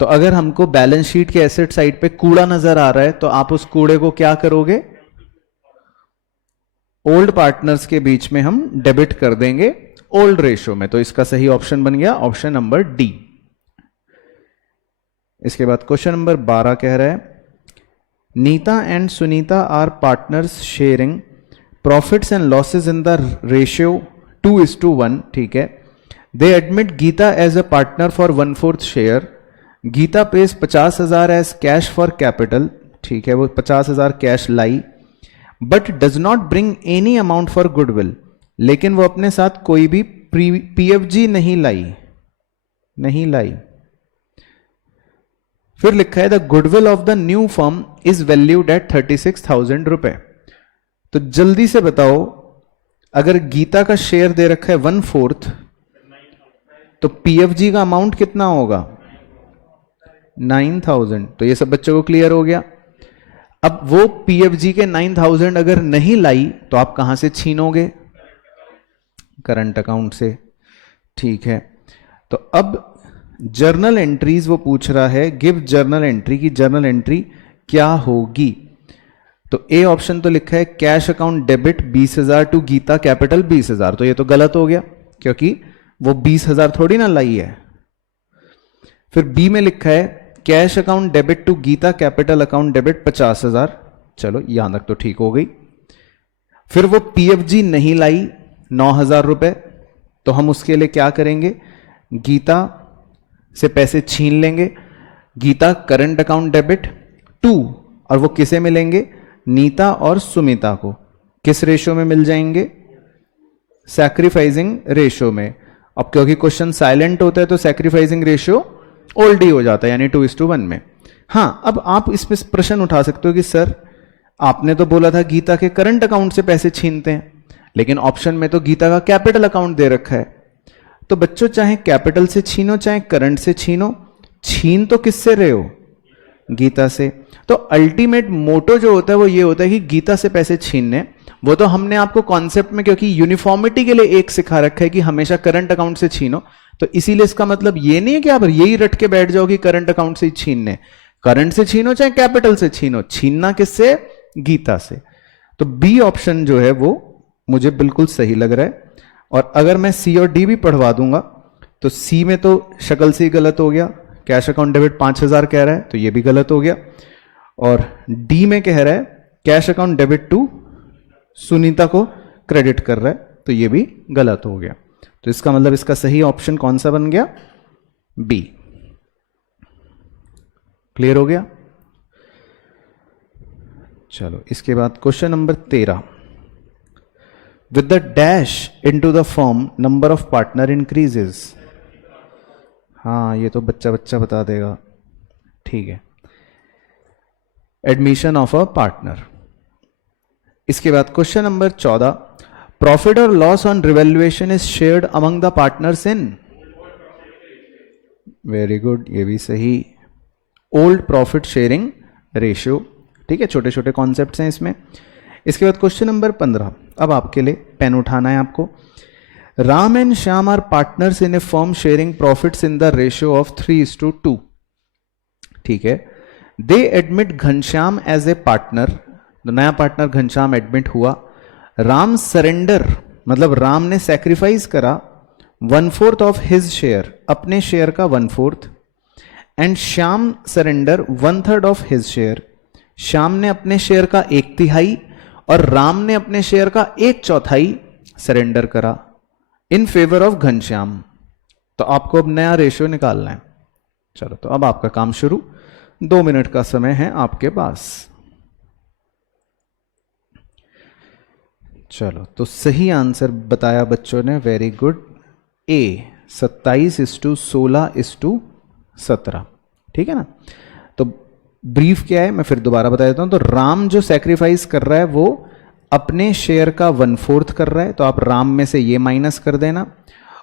तो अगर हमको बैलेंस शीट के एसेट साइड पे कूड़ा नजर आ रहा है तो आप उस कूड़े को क्या करोगे? ओल्ड पार्टनर्स के बीच में हम डेबिट कर देंगे ओल्ड रेशो में। तो इसका सही ऑप्शन बन गया ऑप्शन नंबर डी। इसके बाद क्वेश्चन नंबर 12 कह रहा है Neeta and Sunita are partners sharing profits and losses in the ratio 2:1। ठीक है। They admit Geeta as a partner for 1/4 share. Geeta pays 50,000 as cash for capital. ठीक है, वो 50,000 कैश लाई, but does not bring any amount for goodwill. लेकिन वो अपने साथ कोई भी पीएफजी नहीं लाई। फिर लिखा है the goodwill of the new firm is valued at 36,000 रुपए। तो जल्दी से बताओ, अगर गीता का शेयर दे रखा है 1/4, तो पीएफजी का अमाउंट कितना होगा? 9,000। तो ये सब बच्चों को क्लियर हो गया। अब वो पीएफजी के 9,000 अगर नहीं लाई तो आप कहां से छीनोगे? करंट अकाउंट से। ठीक है, तो अब जर्नल एंट्रीज वो पूछ रहा है, गिव जर्नल एंट्री की जर्नल एंट्री क्या होगी। तो ए ऑप्शन तो लिखा है cash account debit 20,000 to Geeta capital 20,000। तो ये तो गलत हो गया क्योंकि वो 20,000 थोड़ी ना लाई है। फिर बी में लिखा है cash account debit to Geeta capital account debit 50,000। चलो यहां तक तो ठीक हो गई। फिर वो पीएफजी नहीं लाई 9,000 रुपए, तो हम उसके लिए क्या करेंगे? गीता से पैसे छीन लेंगे। गीता करंट अकाउंट डेबिट 2, और वो किसे मिलेंगे? नीता और सुमिता को। किस रेशो में मिल जाएंगे? सैक्रिफाइसिंग रेशो में। अब क्योंकि क्वेश्चन साइलेंट होता है तो सैक्रिफाइसिंग रेशियो ओल्ड ही हो जाता है, यानी 2:1 में। हां, अब आप इस पे प्रश्न उठा सकते हो कि सर आपने तो बोला था गीता के करंट अकाउंट से पैसे छीनते हैं, लेकिन ऑप्शन में तो गीता का कैपिटल अकाउंट दे रखा है। तो बच्चों चाहे कैपिटल से छीनो चाहे करंट से छीनो, छीन तो किससे रहे हो? गीता से। तो अल्टीमेट मोटो जो होता है वो ये होता है कि गीता से पैसे छीनने। वो तो हमने आपको कॉन्सेप्ट में क्योंकि यूनिफॉर्मिटी के लिए एक सिखा रखा है कि हमेशा करंट अकाउंट से छीनो, तो इसीलिए इसका मतलब ये नहीं है कि आप यही रट के बैठ जाओ कि करंट अकाउंट से ही छीनने। करंट से छीनो चाहे कैपिटल से छीनो, छीनना किससे? गीता से। तो बी ऑप्शन जो है वो मुझे बिल्कुल सही लग रहा है। और अगर मैं सी और डी भी पढ़वा दूंगा तो सी में तो शक्ल से ही गलत हो गया, कैश अकाउंट डेबिट 5,000 कह रहा है तो ये भी गलत हो गया। और डी में कह रहा है cash account debit to Sunita को क्रेडिट कर रहा है, तो ये भी गलत हो गया। तो इसका मतलब इसका सही ऑप्शन कौन सा बन गया? बी। क्लियर हो गया? चलो इसके बाद question number 13, with the dash into the form number of partner increases. हाँ, ये तो बच्चा बता देगा। ठीक है, एडमिशन ऑफ अ पार्टनर। इसके बाद क्वेश्चन नंबर 14, प्रॉफिट और loss on revaluation is shared among the partners in. Very good, ये भी सही। Old profit sharing ratio. ठीक है, छोटे छोटे कॉन्सेप्ट्स हैं इसमें। इसके बाद क्वेश्चन नंबर 15, अब आपके लिए पेन उठाना है आपको। Ram and Shyam are partners in a firm sharing profits in the ratio of 3:2। ठीक है, they admit Ghanshyam as a partner. तो नया पार्टनर घनश्याम एडमिट हुआ। राम सरेंडर, मतलब राम ने सैक्रिफाइस करा 1/4 ऑफ हिज शेयर, अपने शेयर का 1/4, and Shyam surrender 1/3 of his share, Shyam ने अपने शेयर का 1/3 और राम ने अपने शेयर का 1/4 सरेंडर करा इन फेवर ऑफ घनश्याम। तो आपको अब नया रेशियो निकालना है। चलो तो अब आपका काम शुरू, 2 मिनट का समय है आपके पास। चलो तो सही आंसर बताया बच्चों ने, वेरी गुड, ए 27:16:17, ठीक है ना। तो ब्रीफ क्या है मैं फिर दोबारा बता देता हूं। तो राम जो सैक्रिफाइस कर रहा है वो अपने शेयर का 1/4 कर रहा है, तो आप राम में से ये माइनस कर देना,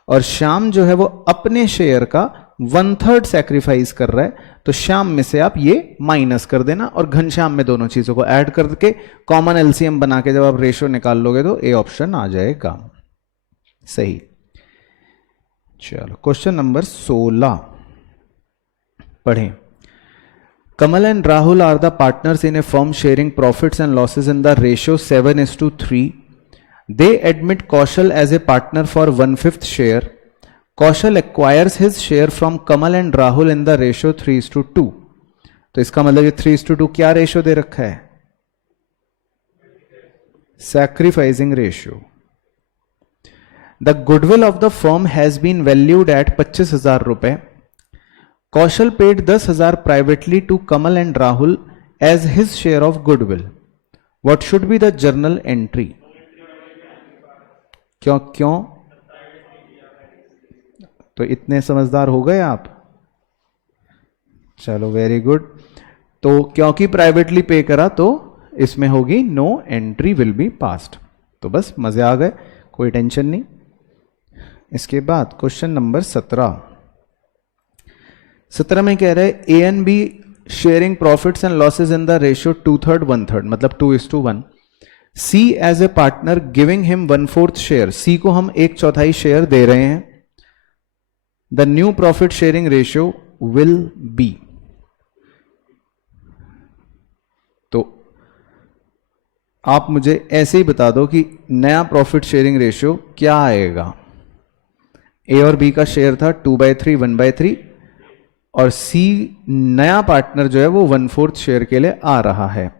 और श्याम जो है वो अपने शेयर का 1/3 सैक्रिफाइस कर रहा है, तो श्याम में से आप ये माइनस कर देना, और घनश्याम में दोनों चीजों को ऐड करके कॉमन एलसीएम बना के जब आप रेशियो निकाल लोगे तो ए ऑप्शन आ जाएगा सही। चलो क्वेश्चन नंबर 16 पढ़ें। Kamal and Rahul are the partners in a firm sharing profits and losses in the ratio 7:3। They admit Kaushal as a partner for 1/5 share. Kaushal acquires his share from Kamal and Rahul in the ratio 3:2. तो इसका मतलब ये 3:2 क्या रेशियो दे रखा है? Sacrificing ratio. The goodwill of the firm has been valued at 25,000 रुपए. Kaushal paid 10,000 privately to Kamal and Rahul as his share of goodwill. What should be the journal entry? क्यों तो इतने समझदार हो गए आप, चलो वेरी गुड। तो क्योंकि प्राइवेटली पे करा तो इसमें होगी no entry will be passed. तो बस मजे आ गए, कोई टेंशन नहीं। इसके बाद क्वेश्चन नंबर 17 में कह रहे A and B sharing profits and losses in the ratio 2/3 1/3, मतलब 2:1। C as a partner giving him 1/4 share, C को हम 1/4 शेयर दे रहे हैं। The new profit sharing ratio will be, तो आप मुझे ऐसे ही बता दो कि नया प्रॉफिट शेयरिंग रेशियो क्या आएगा। ए और बी का शेयर था 2/3 1/3, और C नया पार्टनर जो है वो 1/4 शेयर के लिए आ रहा है।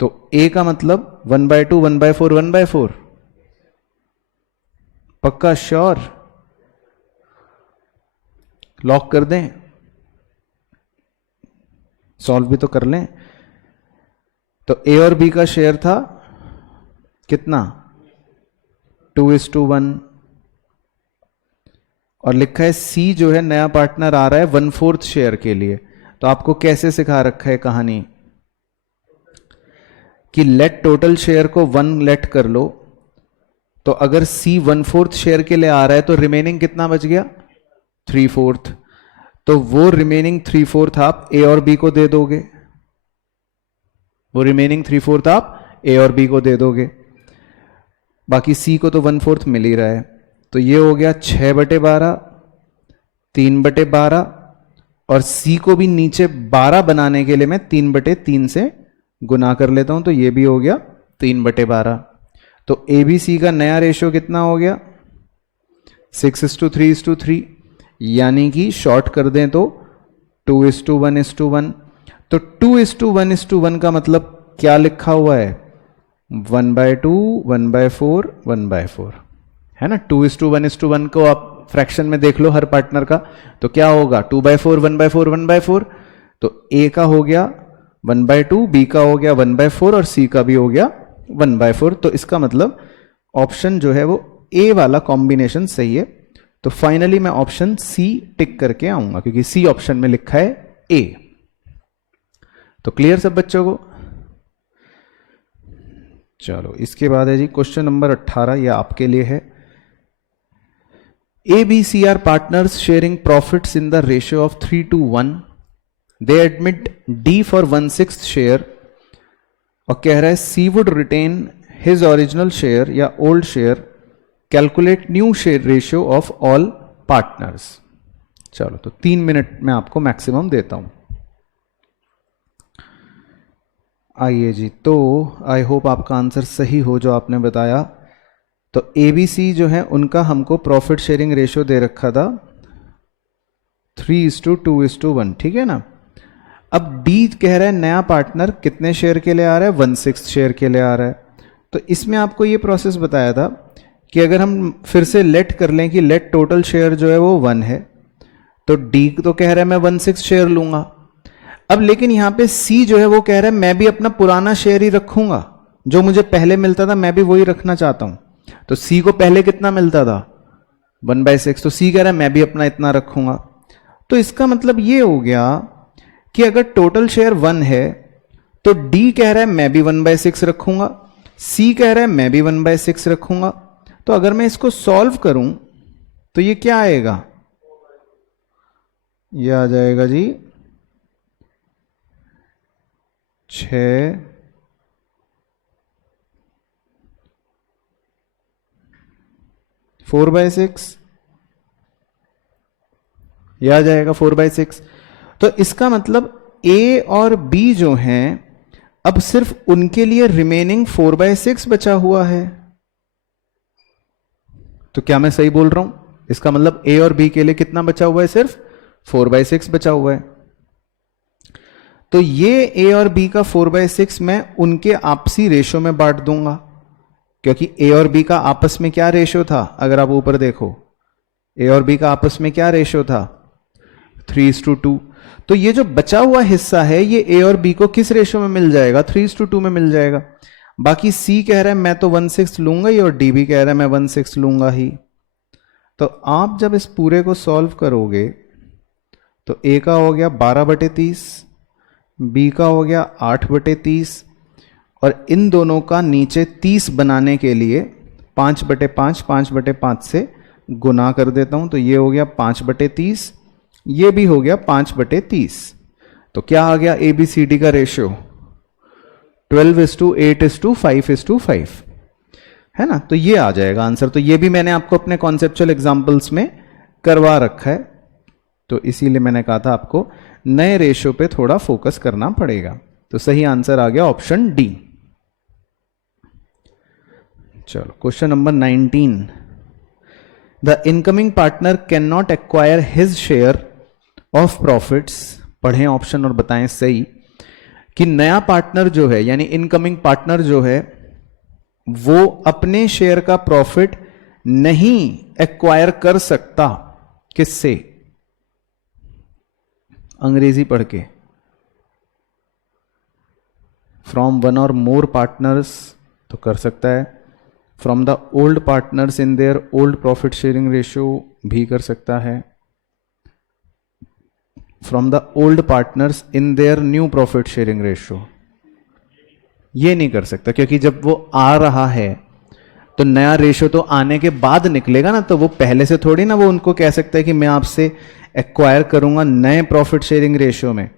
तो ए का मतलब 1/2 1/4 1/4, पक्का श्योर, लॉक कर दें, सॉल्व भी तो कर लें। तो ए और बी का शेयर था कितना 2:1, और लिखा है सी जो है नया पार्टनर आ रहा है 1/4 शेयर के लिए। तो आपको कैसे सिखा रखा है कहानी कि लेट टोटल शेयर को 1 लेट कर लो, तो अगर C 1/4 शेयर के लिए आ रहा है तो रिमेनिंग कितना बच गया 3/4, तो वो रिमेनिंग 3/4 आप A और B को दे दोगे, वो रिमेनिंग 3/4 आप A और B को दे दोगे, बाकी C को तो 1/4 मिल ही रहा है। तो ये हो गया 6/12 3/12, और C को भी नीचे 12 बनाने के लिए मैं 3/3 से गुना कर लेता हूं, तो ये भी हो गया 3/12। तो ABC का नया रेशियो कितना हो गया 6:3:3, यानी कि शॉर्ट कर दें तो 2:1:1। तो 2:1:1 का मतलब क्या लिखा हुआ है 1/2 1/4 1/4, है ना। 2:1:1 को आप फ्रैक्शन में देख लो हर पार्टनर का, तो क्या होगा 2/4 1/4 1/4। तो A का हो गया 1/2, B का हो गया 1/4, और C का भी हो गया 1/4। तो इसका मतलब ऑप्शन जो है वो A वाला कॉम्बिनेशन सही है। तो फाइनली मैं ऑप्शन C टिक करके आऊंगा, क्योंकि C ऑप्शन में लिखा है A। तो क्लियर सब बच्चों को। चलो इसके बाद है जी क्वेश्चन नंबर 18, ये आपके लिए है। A, B, C are partners sharing profits in the ratio of 3:1. They admit D for 1/6 share, और कह रहा है C would retain his original share या old share. Calculate new share ratio of all partners. चलो तो 3 मिनट में आपको मैक्सिमम देता हूं। आइए जी, तो आई होप आपका आंसर सही हो जो आपने बताया। तो ABC जो है उनका हमको प्रॉफिट शेयरिंग रेशियो दे रखा था 3:2:1, ठीक है ना। अब डी कह रहा है नया पार्टनर कितने शेयर के लिए आ रहा है, 1/6 शेयर के लिए आ रहा है। तो इसमें आपको ये प्रोसेस बताया था कि अगर हम फिर से लेट कर लें कि लेट टोटल शेयर जो है वो 1 है, तो डी तो कह रहा है मैं 1/6 शेयर लूंगा। अब लेकिन यहां पे सी जो है वो कह रहा है मैं भी अपना पुराना शेयर ही रखूंगा, जो मुझे पहले मिलता था मैं भी वही रखना चाहता हूं। तो सी को पहले कितना मिलता था, 1/6, तो सी कह रहा है मैं भी अपना इतना रखूंगा। तो इसका मतलब ये हो गया कि अगर टोटल शेयर 1 है तो डी कह रहा है मैं भी 1/6 रखूंगा, सी कह रहा है मैं भी 1/6 रखूंगा। तो अगर मैं इसको सॉल्व करूं तो ये क्या आएगा, ये आ जाएगा जी 6 4/6, यह आ जाएगा 4/6। तो इसका मतलब ए और बी जो हैं अब सिर्फ उनके लिए रिमेनिंग 4/6 बचा हुआ है। तो क्या मैं सही बोल रहा हूं, इसका मतलब ए और बी के लिए कितना बचा हुआ है, सिर्फ 4/6 बचा हुआ है। तो ये ए और बी का 4/6 मैं उनके आपसी रेशो में बांट दूंगा, क्योंकि ए और बी का आपस में क्या रेशो था, अगर आप ऊपर देखो ए और बी का आपस में क्या रेशो था, 3:2। तो ये जो बचा हुआ हिस्सा है ये ए और बी को किस रेशो में मिल जाएगा, 3:2 में मिल जाएगा। बाकी सी कह रहा है मैं तो 1/6 लूंगा ही, और डी भी कह रहा है मैं 1/6 लूंगा ही। तो आप जब इस पूरे को सॉल्व करोगे तो ए का हो गया 12/30, बी का हो गया 8/30, और इन दोनों का नीचे 30 बनाने के लिए 5/5 5/5 से गुना कर देता हूं, तो ये हो गया 5/30, ये भी हो गया 5/30। तो क्या आ गया ए बी सी डी का रेशियो, 12:8:5:5, है ना। तो ये आ जाएगा आंसर। तो ये भी मैंने आपको अपने कॉन्सेप्चुअल एग्जांपल्स में करवा रखा है, तो इसीलिए मैंने कहा था आपको नए रेशियो पे थोड़ा फोकस करना पड़ेगा। तो सही आंसर आ गया ऑप्शन डी। चलो question number 19, the incoming partner can not acquire his share of profits. पढ़ें ऑप्शन और बताएं सही कि नया पार्टनर जो है यानी इनकमिंग पार्टनर जो है वो अपने शेयर का प्रॉफिट नहीं एक्वायर कर सकता, किससे, अंग्रेजी पढ़ के, फ्रॉम वन और मोर पार्टनर्स तो कर सकता है, from the old partners in their old profit sharing ratio भी कर सकता है, from the old partners in their new profit sharing ratio, ये नहीं कर सकता, क्योंकि जब वो आ रहा है तो नया रेशियो तो आने के बाद निकलेगा ना, तो वो पहले से थोड़ी ना वो उनको कह सकता है कि मैं आपसे एक्वायर करूंगा नए प्रॉफिट शेयरिंग रेशियो में,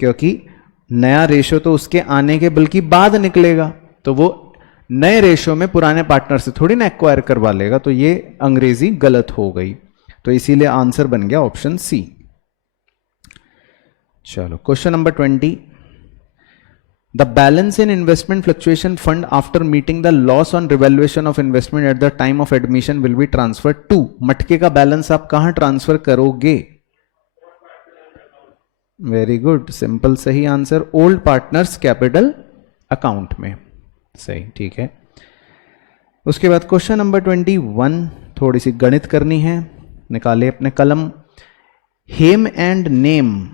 क्योंकि नया रेशियो तो उसके आने के बल्कि बाद निकलेगा, तो वो नए रेशियो में पुराने पार्टनर से थोड़ी ना एक्वायर करवा लेगा। तो ये अंग्रेजी गलत हो गई, तो इसीलिए आंसर बन गया ऑप्शन सी। चलो question number 20, the balance in investment fluctuation fund after meeting the loss on revaluation of investment at the time of admission will be transfer to. मटके का बैलेंस आप कहां ट्रांसफर करोगे, वेरी गुड, सिंपल, सही answer, old partners capital account में, सही, ठीक है। उसके बाद क्वेश्चन नंबर 21, थोड़ी सी गणित करनी है, निकाले अपने कलम। Hem and Nem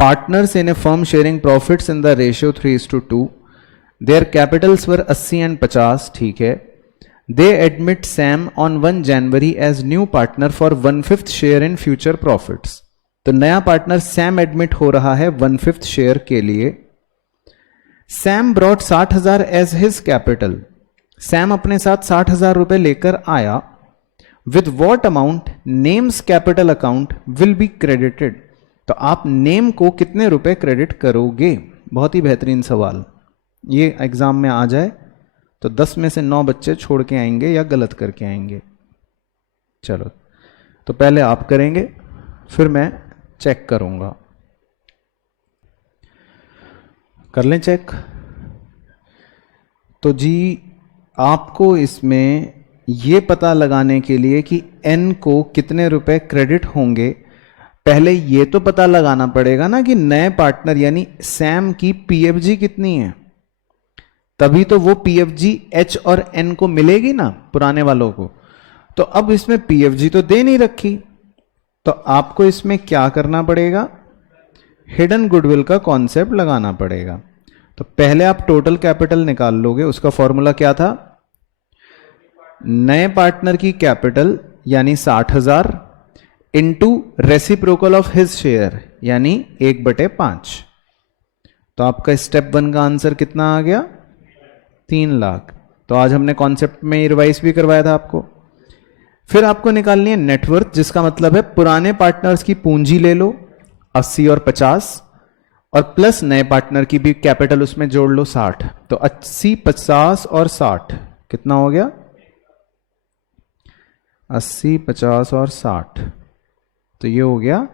partners in a firm sharing profits in the ratio 3:2, their capitals were 80 and 50, ठीक है। They admit Sam on 1 January as new partner for 1/5 share in future profits। तो नया पार्टनर सैम एडमिट हो रहा है 1/5 शेयर के लिए। Sam brought 60,000 as his capital, Sam अपने साथ 60,000 रुपए लेकर आया। With what amount names capital account will be credited, तो आप नेम को कितने रुपए क्रेडिट करोगे। बहुत ही बेहतरीन सवाल, ये एग्जाम में आ जाए तो 10 में से 9 बच्चे छोड़ के आएंगे या गलत करके आएंगे। चलो तो पहले आप करेंगे फिर मैं चेक करूंगा, कर लें चेक। तो जी आपको इसमें ये पता लगाने के लिए कि एन को कितने रुपए क्रेडिट होंगे, पहले ये तो पता लगाना पड़ेगा ना कि नए पार्टनर यानी सैम की पीएफजी कितनी है, तभी तो वो पीएफजी एच और एन को मिलेगी ना पुराने वालों को। तो अब इसमें पीएफजी तो दे नहीं रखी, तो आपको इसमें क्या करना पड़ेगा, हिडन गुडविल का कॉन्सेप्ट लगाना पड़ेगा। तो पहले आप टोटल कैपिटल निकाल लोगे, उसका फॉर्मूला क्या था, नए पार्टनर की कैपिटल यानी 60,000 into reciprocal of his share यानी 1/5। तो आपका स्टेप 1 का आंसर कितना आ गया, 3 लाख। तो आज हमने कॉन्सेप्ट में रिवाइज भी करवाया था आपको। फिर आपको निकालनी है नेटवर्थ, जिसका मतलब है पुराने पार्टनर्स की पूंजी ले लो 80 और 50 और प्लस नए पार्टनर की भी कैपिटल उसमें जोड़ लो 60। तो 80, 50 और 60 कितना हो गया, 80, 50 और 60, तो ये हो गया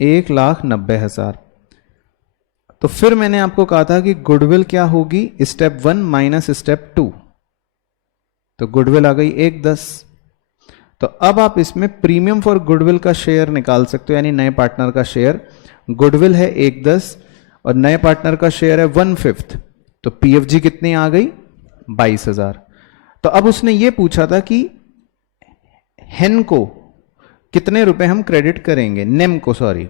1,90,000। तो फिर मैंने आपको कहा था कि गुडविल क्या होगी, स्टेप 1 माइनस स्टेप 2, तो गुडविल आ गई 1,10। तो अब आप इसमें प्रीमियम फॉर गुडविल का शेयर निकाल सकते हो, यानी नए पार्टनर का शेयर। गुडविल है 1,10 और नए पार्टनर का शेयर है 1/5, तो पीएफजी कितनी आ गई, 22,000। तो अब उसने ये पूछा था कि हेन को कितने रुपए हम क्रेडिट करेंगे, नेम को सॉरी,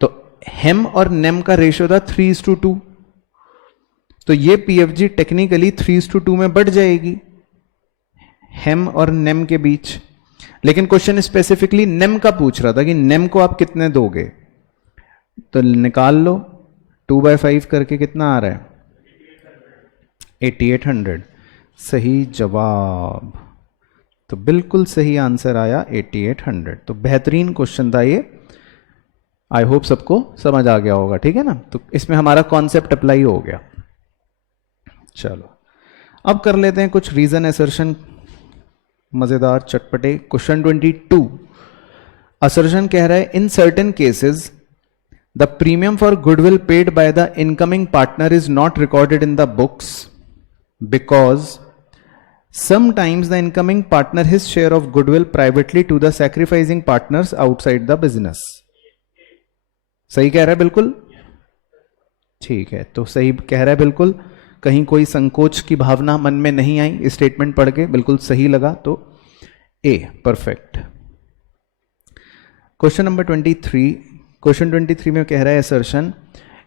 तो हेम और नेम का रेशियो था 3:2, तो ये पीएफजी टेक्निकली 3:2 में बढ़ जाएगी हेम और नेम के बीच। लेकिन क्वेश्चन स्पेसिफिकली नेम का पूछ रहा था कि नेम को आप कितने दोगे, तो निकाल लो 2/5 करके कितना आ रहा है, 8800। सही जवाब, तो बिल्कुल सही आंसर आया 8800। तो बेहतरीन क्वेश्चन था ये, आई होप सबको समझ आ गया होगा, ठीक है ना। तो इसमें हमारा कॉन्सेप्ट अप्लाई हो गया। चलो अब कर लेते हैं कुछ रीजन असर्शन, मजेदार चटपटे। क्वेश्चन 22 असर्शन कह रहा है in certain cases the premium for goodwill paid by the incoming partner is not recorded in the books because sometimes the incoming partner his share of goodwill privately to the sacrificing partners outside the business. सही कह रहा है बिल्कुल, ठीक है, तो सही कह रहा है बिल्कुल, कहीं कोई संकोच की भावना मन में नहीं आई, स्टेटमेंट पढ़ के बिल्कुल सही लगा, तो A perfect. Question number 23, question 23 में कह रहा है assertion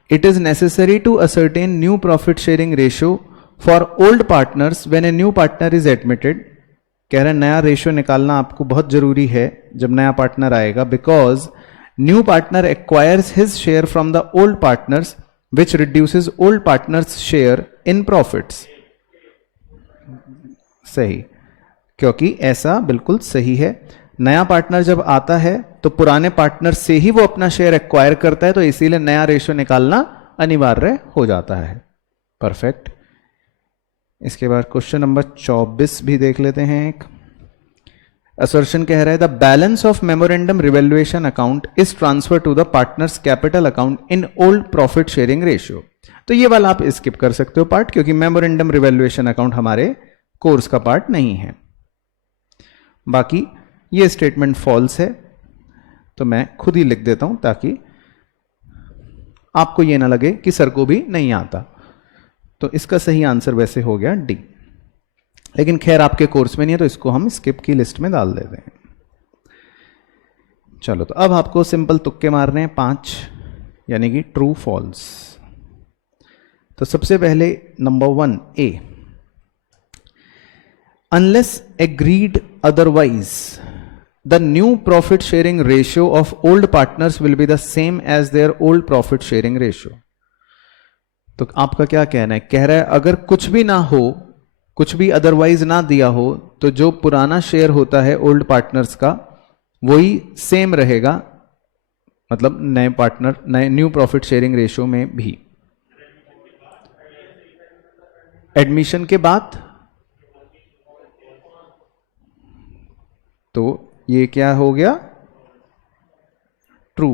it is necessary to ascertain new profit sharing ratio for old partners when a new partner is admitted. कह रहा है नया रेशियो निकालना आपको बहुत जरूरी है जब नया पार्टनर आएगा, because new partner acquires his share from the old partners which reduces old partners share in profits। सही, क्योंकि ऐसा बिल्कुल सही है, नया पार्टनर जब आता है तो पुराने पार्टनर से ही वो अपना शेयर एक्वायर करता है, तो इसीलिए नया रेशियो निकालना अनिवार्य हो जाता है। परफेक्ट। इसके बाद क्वेश्चन नंबर 24 भी देख लेते हैं। एक असर्शन कह रहा है the balance of memorandum revaluation account is transfer to the partners capital account in old profit sharing ratio. तो ये वाला आप स्किप कर सकते हो पार्ट, क्योंकि मेमोरेंडम रिवैल्यूएशन अकाउंट हमारे कोर्स का पार्ट नहीं है। बाकी ये स्टेटमेंट फॉल्स है, तो मैं खुद ही लिख देता हूं ताकि आपको ये ना लगे कि सर को भी नहीं आता। तो इसका सही आंसर वैसे हो गया डी, लेकिन खैर आपके कोर्स में नहीं है तो इसको हम स्किप की लिस्ट में डाल देते हैं। चलो, तो अब आपको सिंपल तुक्के मारने हैं 5, यानी कि ट्रू फॉल्स। तो सबसे पहले number 1 A, unless agreed otherwise the new profit sharing ratio of old partners will be the same as their old profit sharing ratio. तो आपका क्या कहना है, कह रहा है अगर कुछ भी ना हो, कुछ भी अदरवाइज ना दिया हो, तो जो पुराना शेयर होता है ओल्ड पार्टनर्स का वही सेम रहेगा, मतलब नए पार्टनर नए न्यू प्रॉफिट शेयरिंग रेशियो में भी। एडमिशन के बाद तो ये क्या हो गया, ट्रू।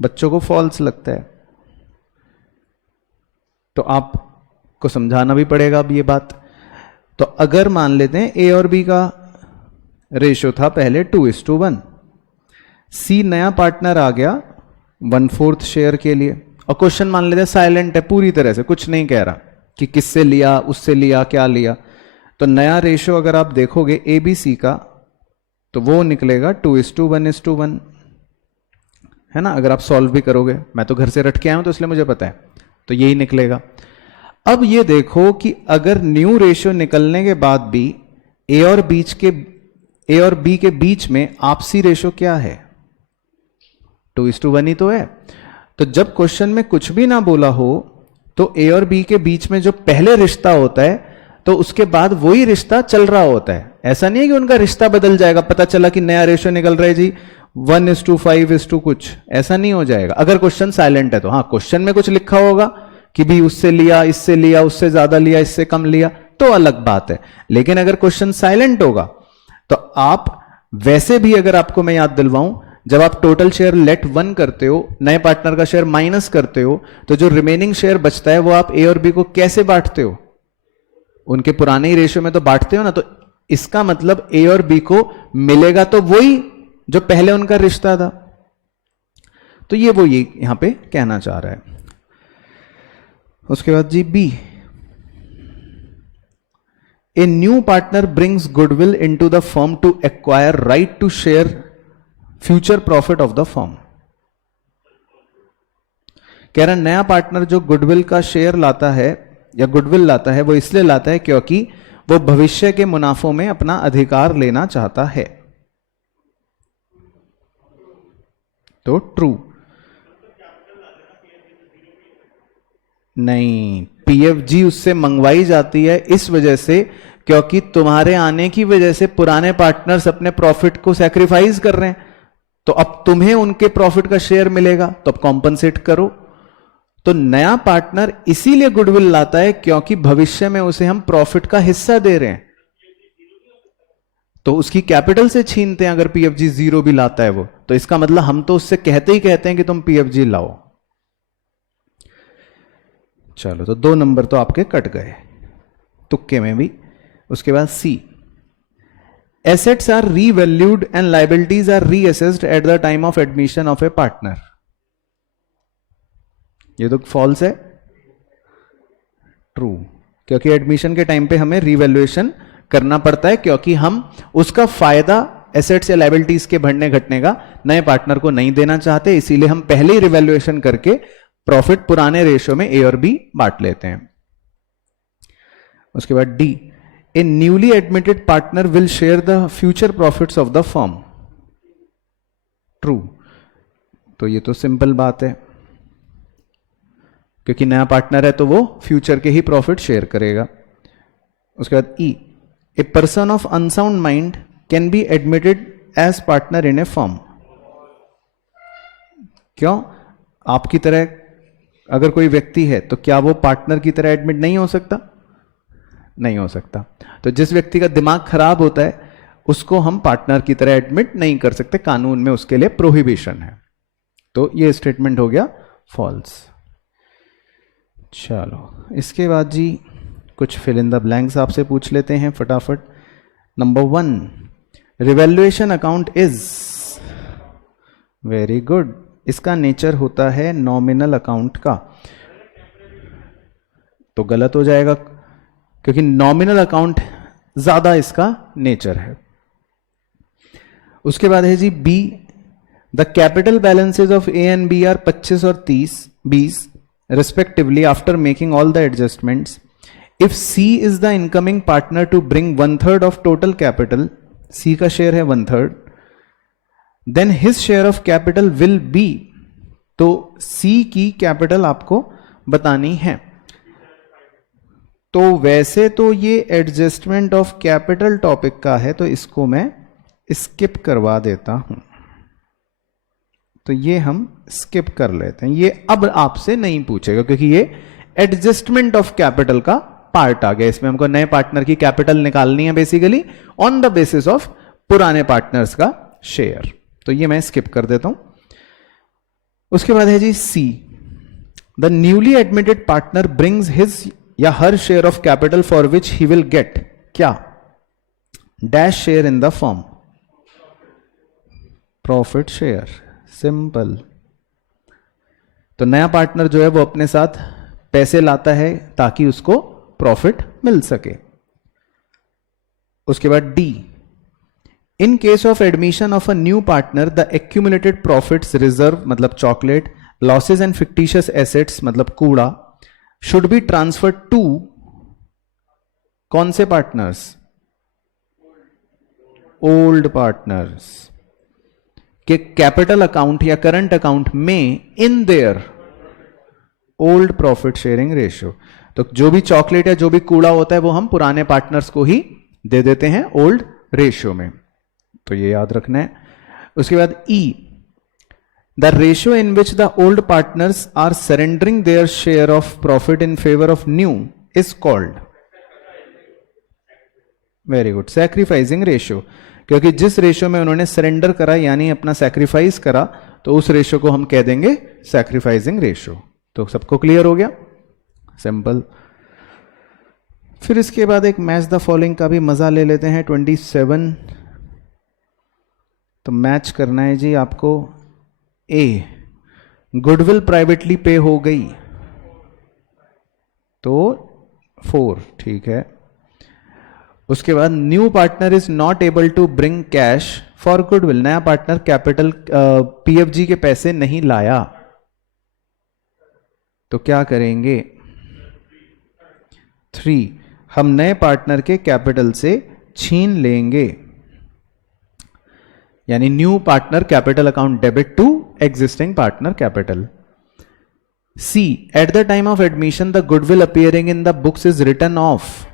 बच्चों को फॉल्स लगता है, तो आपको समझाना भी पड़ेगा अब ये बात। तो अगर मान लेते हैं ए और बी का रेशियो था पहले 2:1, सी नया पार्टनर आ गया 1/4 शेयर के लिए, और क्वेश्चन मान लेते हैं साइलेंट है, पूरी तरह से कुछ नहीं कह रहा कि किससे लिया, उससे लिया, क्या लिया। तो नया रेशियो अगर आप देखोगे ए बी सी का, तो वो निकलेगा 2:1:1, है ना। अगर आप सॉल्व भी करोगे, मैं तो घर से रट के आया हूं तो इसलिए मुझे पता है, तो यही निकलेगा। अब ये देखो कि अगर न्यू रेशियो निकलने के बाद भी ए और बी के बीच में आपसी रेशियो क्या है, 2:1 ही तो है। तो जब क्वेश्चन में कुछ भी ना बोला हो तो ए और बी के बीच में जो पहले रिश्ता होता है तो उसके बाद वही रिश्ता चल रहा होता है। ऐसा नहीं है कि उनका रिश्ता बदल जाएगा, पता चला कि नया रेशियो निकल रहा है जी 1:5 कुछ, ऐसा नहीं हो जाएगा अगर क्वेश्चन साइलेंट है तो। हाँ, क्वेश्चन में कुछ लिखा होगा कि भी उससे लिया, इससे लिया, उससे ज्यादा लिया, इससे कम लिया, तो अलग बात है। लेकिन अगर क्वेश्चन साइलेंट होगा तो आप वैसे भी, अगर आपको मैं याद दिलवाऊं, जब आप टोटल शेयर लेट 1 करते हो, नए पार्टनर का शेयर माइनस करते हो, तो जो रिमेनिंग शेयर बचता है वो आप ए और बी को कैसे बांटते हो, उनके पुराने ही रेशियो में तो बांटते हो ना। तो इसका मतलब ए और बी को मिलेगा तो वही जो पहले उनका रिश्ता था। तो ये वो ये यहां पे कहना चाह रहा है। उसके बाद G B, a new partner brings goodwill into the firm to acquire right to share future profit of the firm. कह रहा नया पार्टनर जो गुडविल का शेयर लाता है या गुडविल लाता है, वो इसलिए लाता है क्योंकि वो भविष्य के मुनाफों में अपना अधिकार लेना चाहता है। तो ट्रू नहीं, पीएफजी उससे मंगवाई जाती है इस वजह से क्योंकि तुम्हारे आने की वजह से पुराने पार्टनर्स अपने प्रॉफिट को सैक्रिफाइस कर रहे हैं, तो अब तुम्हें उनके प्रॉफिट का शेयर मिलेगा, तो अब कॉम्पनसेट करो। तो नया पार्टनर इसीलिए गुडविल लाता है क्योंकि भविष्य में उसे हम प्रॉफिट का हिस्सा दे रहे हैं, तो उसकी कैपिटल से छीनते हैं। अगर पीएफजी 0 भी लाता है वो, तो इसका मतलब हम तो उससे कहते ही कहते हैं कि तुम पीएफजी लाओ। चलो, तो 2 नंबर तो आपके कट गए तुक्के में भी। उसके बाद C, assets are revalued and liabilities are reassessed at the time of admission of a partner. ये तो फॉल्स है। ट्रू, क्योंकि एडमिशन के टाइम पे हमें रीवैल्यूएशन करना पड़ता है क्योंकि हम उसका फायदा एसेट्स या लायबिलिटीज के बढ़ने घटने का नए पार्टनर को नहीं देना चाहते, इसीलिए हम पहले ही रिवैल्यूएशन करके प्रॉफिट पुराने रेशियो में ए और बी बांट लेते हैं। उसके बाद D, A newly admitted partner will share the future profits of the firm. True, तो ये तो सिंपल बात है क्योंकि नया पार्टनर है तो वो फ्यूचर के ही प्रॉफिट शेयर करेगा। उसके बाद E, a person of unsound mind can be admitted as partner in a firm. क्यों? आपकी तरह अगर कोई व्यक्ति है तो क्या वो पार्टनर की तरह एडमिट नहीं हो सकता? नहीं हो सकता। तो जिस व्यक्ति का दिमाग खराब होता है उसको हम पार्टनर की तरह एडमिट नहीं कर सकते, कानून में उसके लिए प्रोहिबिशन है। तो ये स्टेटमेंट हो गया फॉल्स। चलो, इसके बाद जी कुछ फिल इन द ब्लैंक्स आपसे पूछ लेते हैं फटाफट। Number 1, revaluation account is, very good, इसका नेचर होता है नॉमिनल अकाउंट का, तो गलत हो जाएगा क्योंकि नॉमिनल अकाउंट ज्यादा इसका नेचर है। उसके बाद है G B, the capital balances of A and B are 25 और 20 respectively after making all the adjustments. If C is the incoming partner to bring 1/3 of total capital, C का शेयर है 1/3, then his share of capital will be, तो C की कैपिटल आपको बतानी है। तो वैसे तो ये एडजस्टमेंट ऑफ कैपिटल टॉपिक का है तो इसको मैं स्किप करवा देता हूं, तो ये हम स्किप कर लेते हैं, ये अब आपसे नहीं पूछेगा क्योंकि ये एडजस्टमेंट ऑफ कैपिटल का पार्ट आ गया। इसमें हमको नए पार्टनर की कैपिटल निकालनी है basically on the basis of पुराने पार्टनर्स का शेयर, तो ये मैं स्किप कर देता हूं। उसके बाद है जी C, the newly admitted partner brings his या her share of capital for which he will get क्या? Dash share in the firm, profit share, simple. तो नया पार्टनर जो है वो अपने साथ पैसे लाता है ताकि उसको प्रॉफिट मिल सके। उसके बाद D, in case of admission of a new partner the accumulated profits reserve मतलब chocolate, losses and fictitious assets मतलब कूड़ा, शुड बी ट्रांसफर्ड टू कौन से पार्टनर्स? ओल्ड पार्टनर्स के कैपिटल अकाउंट या करंट अकाउंट में in their old profit sharing ratio. तो जो भी चॉकलेट या जो भी कूड़ा होता है वो हम पुराने पार्टनर्स को ही दे देते हैं ओल्ड रेशियो में, तो ये याद रखना है। उसके बाद E, the ratio in which the old partners are surrendering their share of profit in favour of new is called, very good, sacrificing ratio. क्योंकि जिस रेशियो में उन्होंने सरेंडर करा यानी अपना सैक्रिफाइस करा, तो उस रेशियो को हम कह देंगे सैक्रिफाइसिंग रेशियो। तो सबको क्लियर हो गया, सिंपल। फिर इसके बाद एक मैच द फॉलोइंग का भी मजा ले लेते हैं, 27। तो मैच करना है जी आपको। ए, गुडविल प्राइवेटली पे हो गई तो 4, ठीक है। उसके बाद new partner is not able to bring cash for goodwill, नया पार्टनर कैपिटल पीएफजी के पैसे नहीं लाया, तो क्या करेंगे? 3, हम नए पार्टनर के कैपिटल से छीन लेंगे, यानी new partner capital account debit to existing partner capital. C, at the time of admission the goodwill appearing in the books is written off,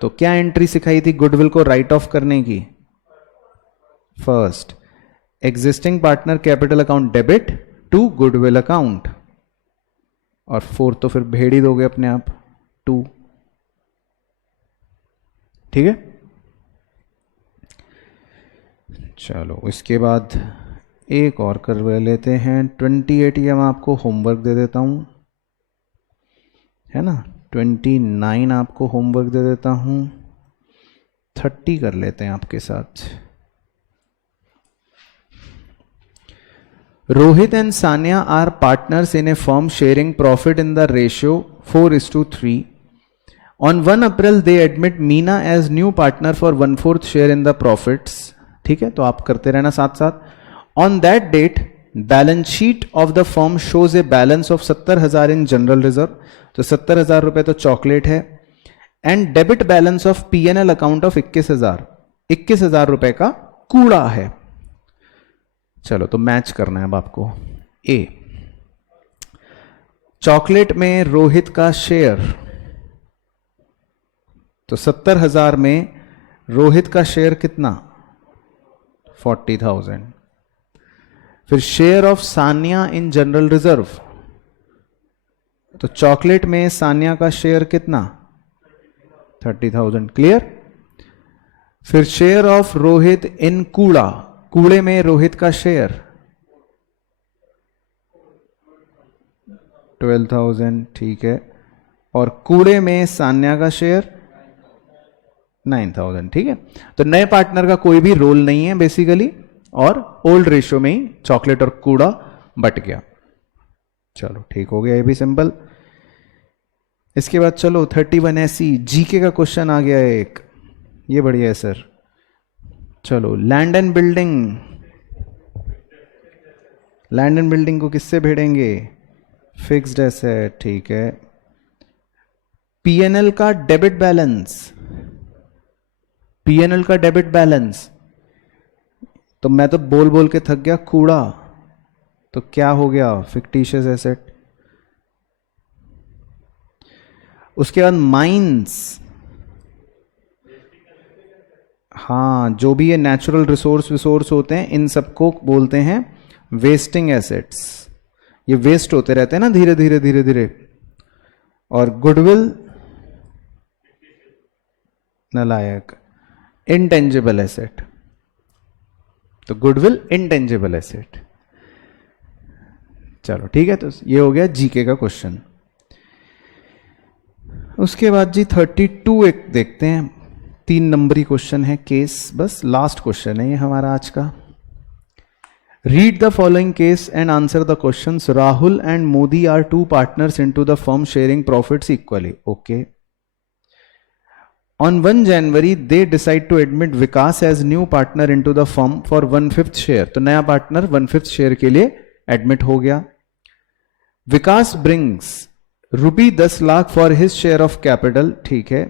तो क्या एंट्री सिखाई थी गुडविल को राइट ऑफ करने की? First, existing partner capital account debit to goodwill account, और 4 तो फिर भेड़ ही दोगे अपने आप, 2, ठीक है। चलो इसके बाद एक और कर लेते हैं, 28 ये मैं आपको होमवर्क दे देता हूं, है ना। 29 आपको होमवर्क दे देता हूं, 30 कर लेते हैं आपके साथ। Rohit and Sania are partners in a firm sharing profit in the ratio 4:3। On 1 April they admit Meena as new partner for 1/4 share in the profits, ठीक है, तो आप करते रहना साथ साथ। On that date balance sheet of the firm shows a balance of 70,000 in general reserve, तो 70,000 रुपए तो चॉकलेट है, and debit balance of PNL account of 21,000 रुपए का कूड़ा है। चलो तो मैच करना है अब आपको। ए, चॉकलेट में रोहित का शेयर, तो 70,000 में रोहित का शेयर कितना? 40,000। फिर share of Sania in general reserve, तो चॉकलेट में सानिया का शेयर कितना? 30,000, क्लियर। फिर शेयर ऑफ रोहित इन कूड़ा, कूड़े में रोहित का शेयर 12,000, ठीक है, और कूड़े में सान्या का शेयर 9,000, ठीक है। तो नए पार्टनर का कोई भी रोल नहीं है बेसिकली, और ओल्ड रेशियो में ही चॉकलेट और कूड़ा बट गया। चलो ठीक हो गया, ये भी सिंपल। इसके बाद चलो 31 ऐसी जीके का क्वेश्चन आ गया है एक, ये बढ़िया है सर। चलो land and building, land and building को किससे भेड़ेंगे? फिक्स्ड एसेट, ठीक है। पीएनएल का डेबिट बैलेंस, पीएनएल का डेबिट बैलेंस, तो मैं तो बोल बोल के थक गया, कूड़ा, तो क्या हो गया? Fictitious asset. उसके बाद माइंस, हाँ, जो भी ये नेचुरल रिसोर्स होते हैं इन सबको बोलते हैं वेस्टिंग एसेट्स, ये वेस्ट होते रहते हैं ना धीरे धीरे धीरे धीरे। और गुडविल नालायक, इंटेंजिबल एसेट, तो गुडविल इंटेंजिबल एसेट। चलो ठीक है, तो ये हो गया जीके का क्वेश्चन। उसके बाद जी 32 एक देखते हैं, 3 नंबरी क्वेश्चन है केस, बस लास्ट क्वेश्चन है ये हमारा आज का। Read the following case and answer the questions. Rahul and Modi are 2 partners into the firm sharing profits equally. Okay. On 1 January, they decide to admit Vikas as new partner into the firm for 1/5 share. तो नया पार्टनर 1/5 शेयर के लिए एडमिट हो गया। Vikas brings ₹10 lakh for his share of capital, ठीक है,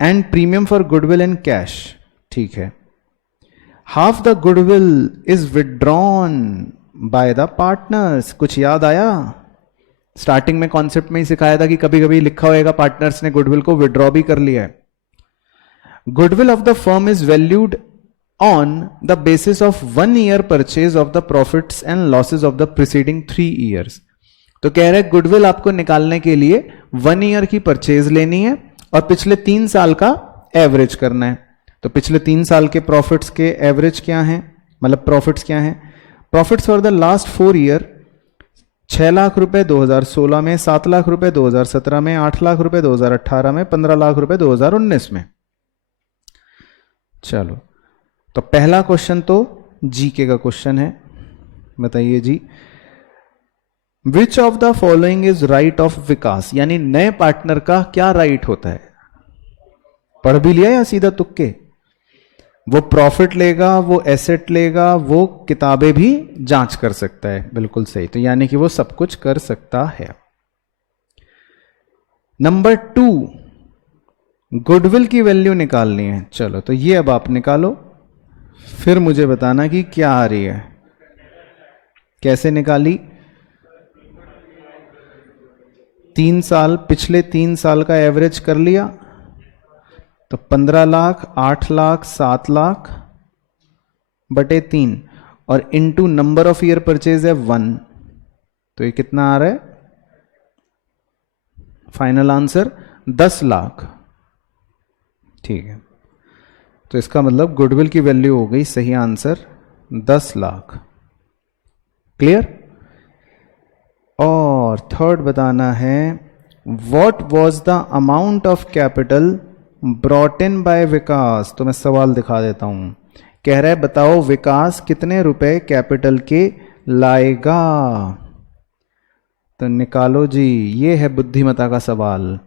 and premium for goodwill and cash, ठीक है। Half the goodwill is withdrawn by the partners. कुछ याद आया? स्टार्टिंग में कॉन्सेप्ट में ही सिखाया था कि कभी कभी लिखा होएगा पार्टनर्स ने गुडविल को विड्रॉ भी कर लिया है। Goodwill of the firm is valued on the basis of 1 year purchase of the profits and losses of the preceding 3 years. तो कह रहे गुडविल आपको निकालने के लिए 1 ईयर की परचेज लेनी है और पिछले 3 साल का एवरेज करना है। तो पिछले 3 साल के प्रॉफिट्स के एवरेज क्या हैं, मतलब प्रॉफिट्स क्या हैं? Profits for the last 4 year 6 lakh रुपए 2016 में, 7 लाख रुपए 2017 में, 8 लाख रुपए 2018 में, 15 लाख रुपए 2019 में। चलो, तो पहला क्वेश्चन तो जीके का क्वेश्चन है, बताइए जी। Which of the following is right of Vikas, यानी नए पार्टनर का क्या राइट होता है? पढ़ भी लिया या सीधा तुक्के? वो प्रॉफिट लेगा, वो एसेट लेगा, वो किताबें भी जांच कर सकता है, बिल्कुल सही। तो यानी कि वो सब कुछ कर सकता है। नंबर 2, गुडविल की वैल्यू निकालनी है। चलो, तो ये अब आप निकालो, फिर मुझे बताना कि क्या आ रही है, कैसे निकाली। 3 साल, पिछले 3 साल का एवरेज कर लिया, तो 15 लाख, 8 लाख, 7 लाख बटे 3 और into number of year purchase है 1, तो ये कितना आ रहा है? फाइनल आंसर 10 लाख, ठीक है। तो इसका मतलब गुडविल की वैल्यू हो गई, सही आंसर 10 लाख। क्लियर? और थर्ड बताना है, what was the amount of capital brought in by Vikas. तो मैं सवाल दिखा देता हूं, कह रहा है बताओ विकास कितने रुपए कैपिटल के लाएगा। तो निकालो जी, ये है बुद्धिमता का सवाल।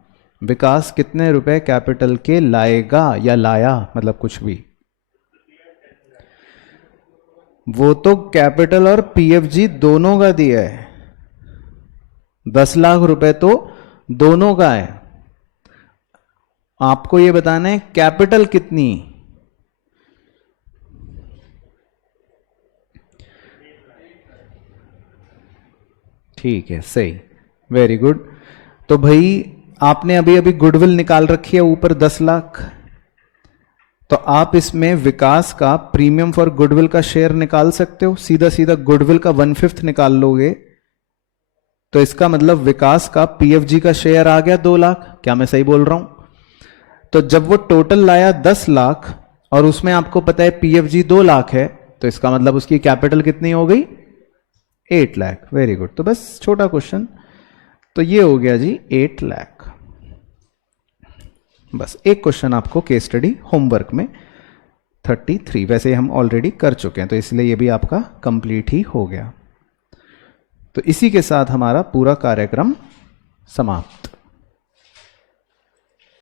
विकास कितने रुपए कैपिटल के लाएगा, या लाया मतलब कुछ भी। वो तो कैपिटल और पीएफजी दोनों का दिया है, 10 लाख रुपए तो दोनों का है। आपको ये बताना है कैपिटल कितनी। ठीक है, सही, वेरी गुड। तो भाई आपने अभी अभी गुडविल निकाल रखी है ऊपर 10 लाख, तो आप इसमें विकास का प्रीमियम फॉर गुडविल का शेयर निकाल सकते हो। सीधा सीधा गुडविल का 1/5 निकाल लोगे, तो इसका मतलब विकास का पीएफजी का शेयर आ गया 2 लाख। क्या मैं सही बोल रहा हूं? तो जब वो टोटल लाया 10 लाख और उसमें आपको पता है पीएफजी 2 लाख है, तो इसका मतलब उसकी कैपिटल कितनी हो गई? 8 लाख। Very good. तो बस छोटा क्वेश्चन, तो ये हो गया जी 8 लाख। बस एक क्वेश्चन आपको केस स्टडी होमवर्क में 33, वैसे हम ऑलरेडी कर चुके हैं, तो इसलिए ये भी आपका कंप्लीट ही हो गया। तो इसी के साथ हमारा पूरा कार्यक्रम समाप्त।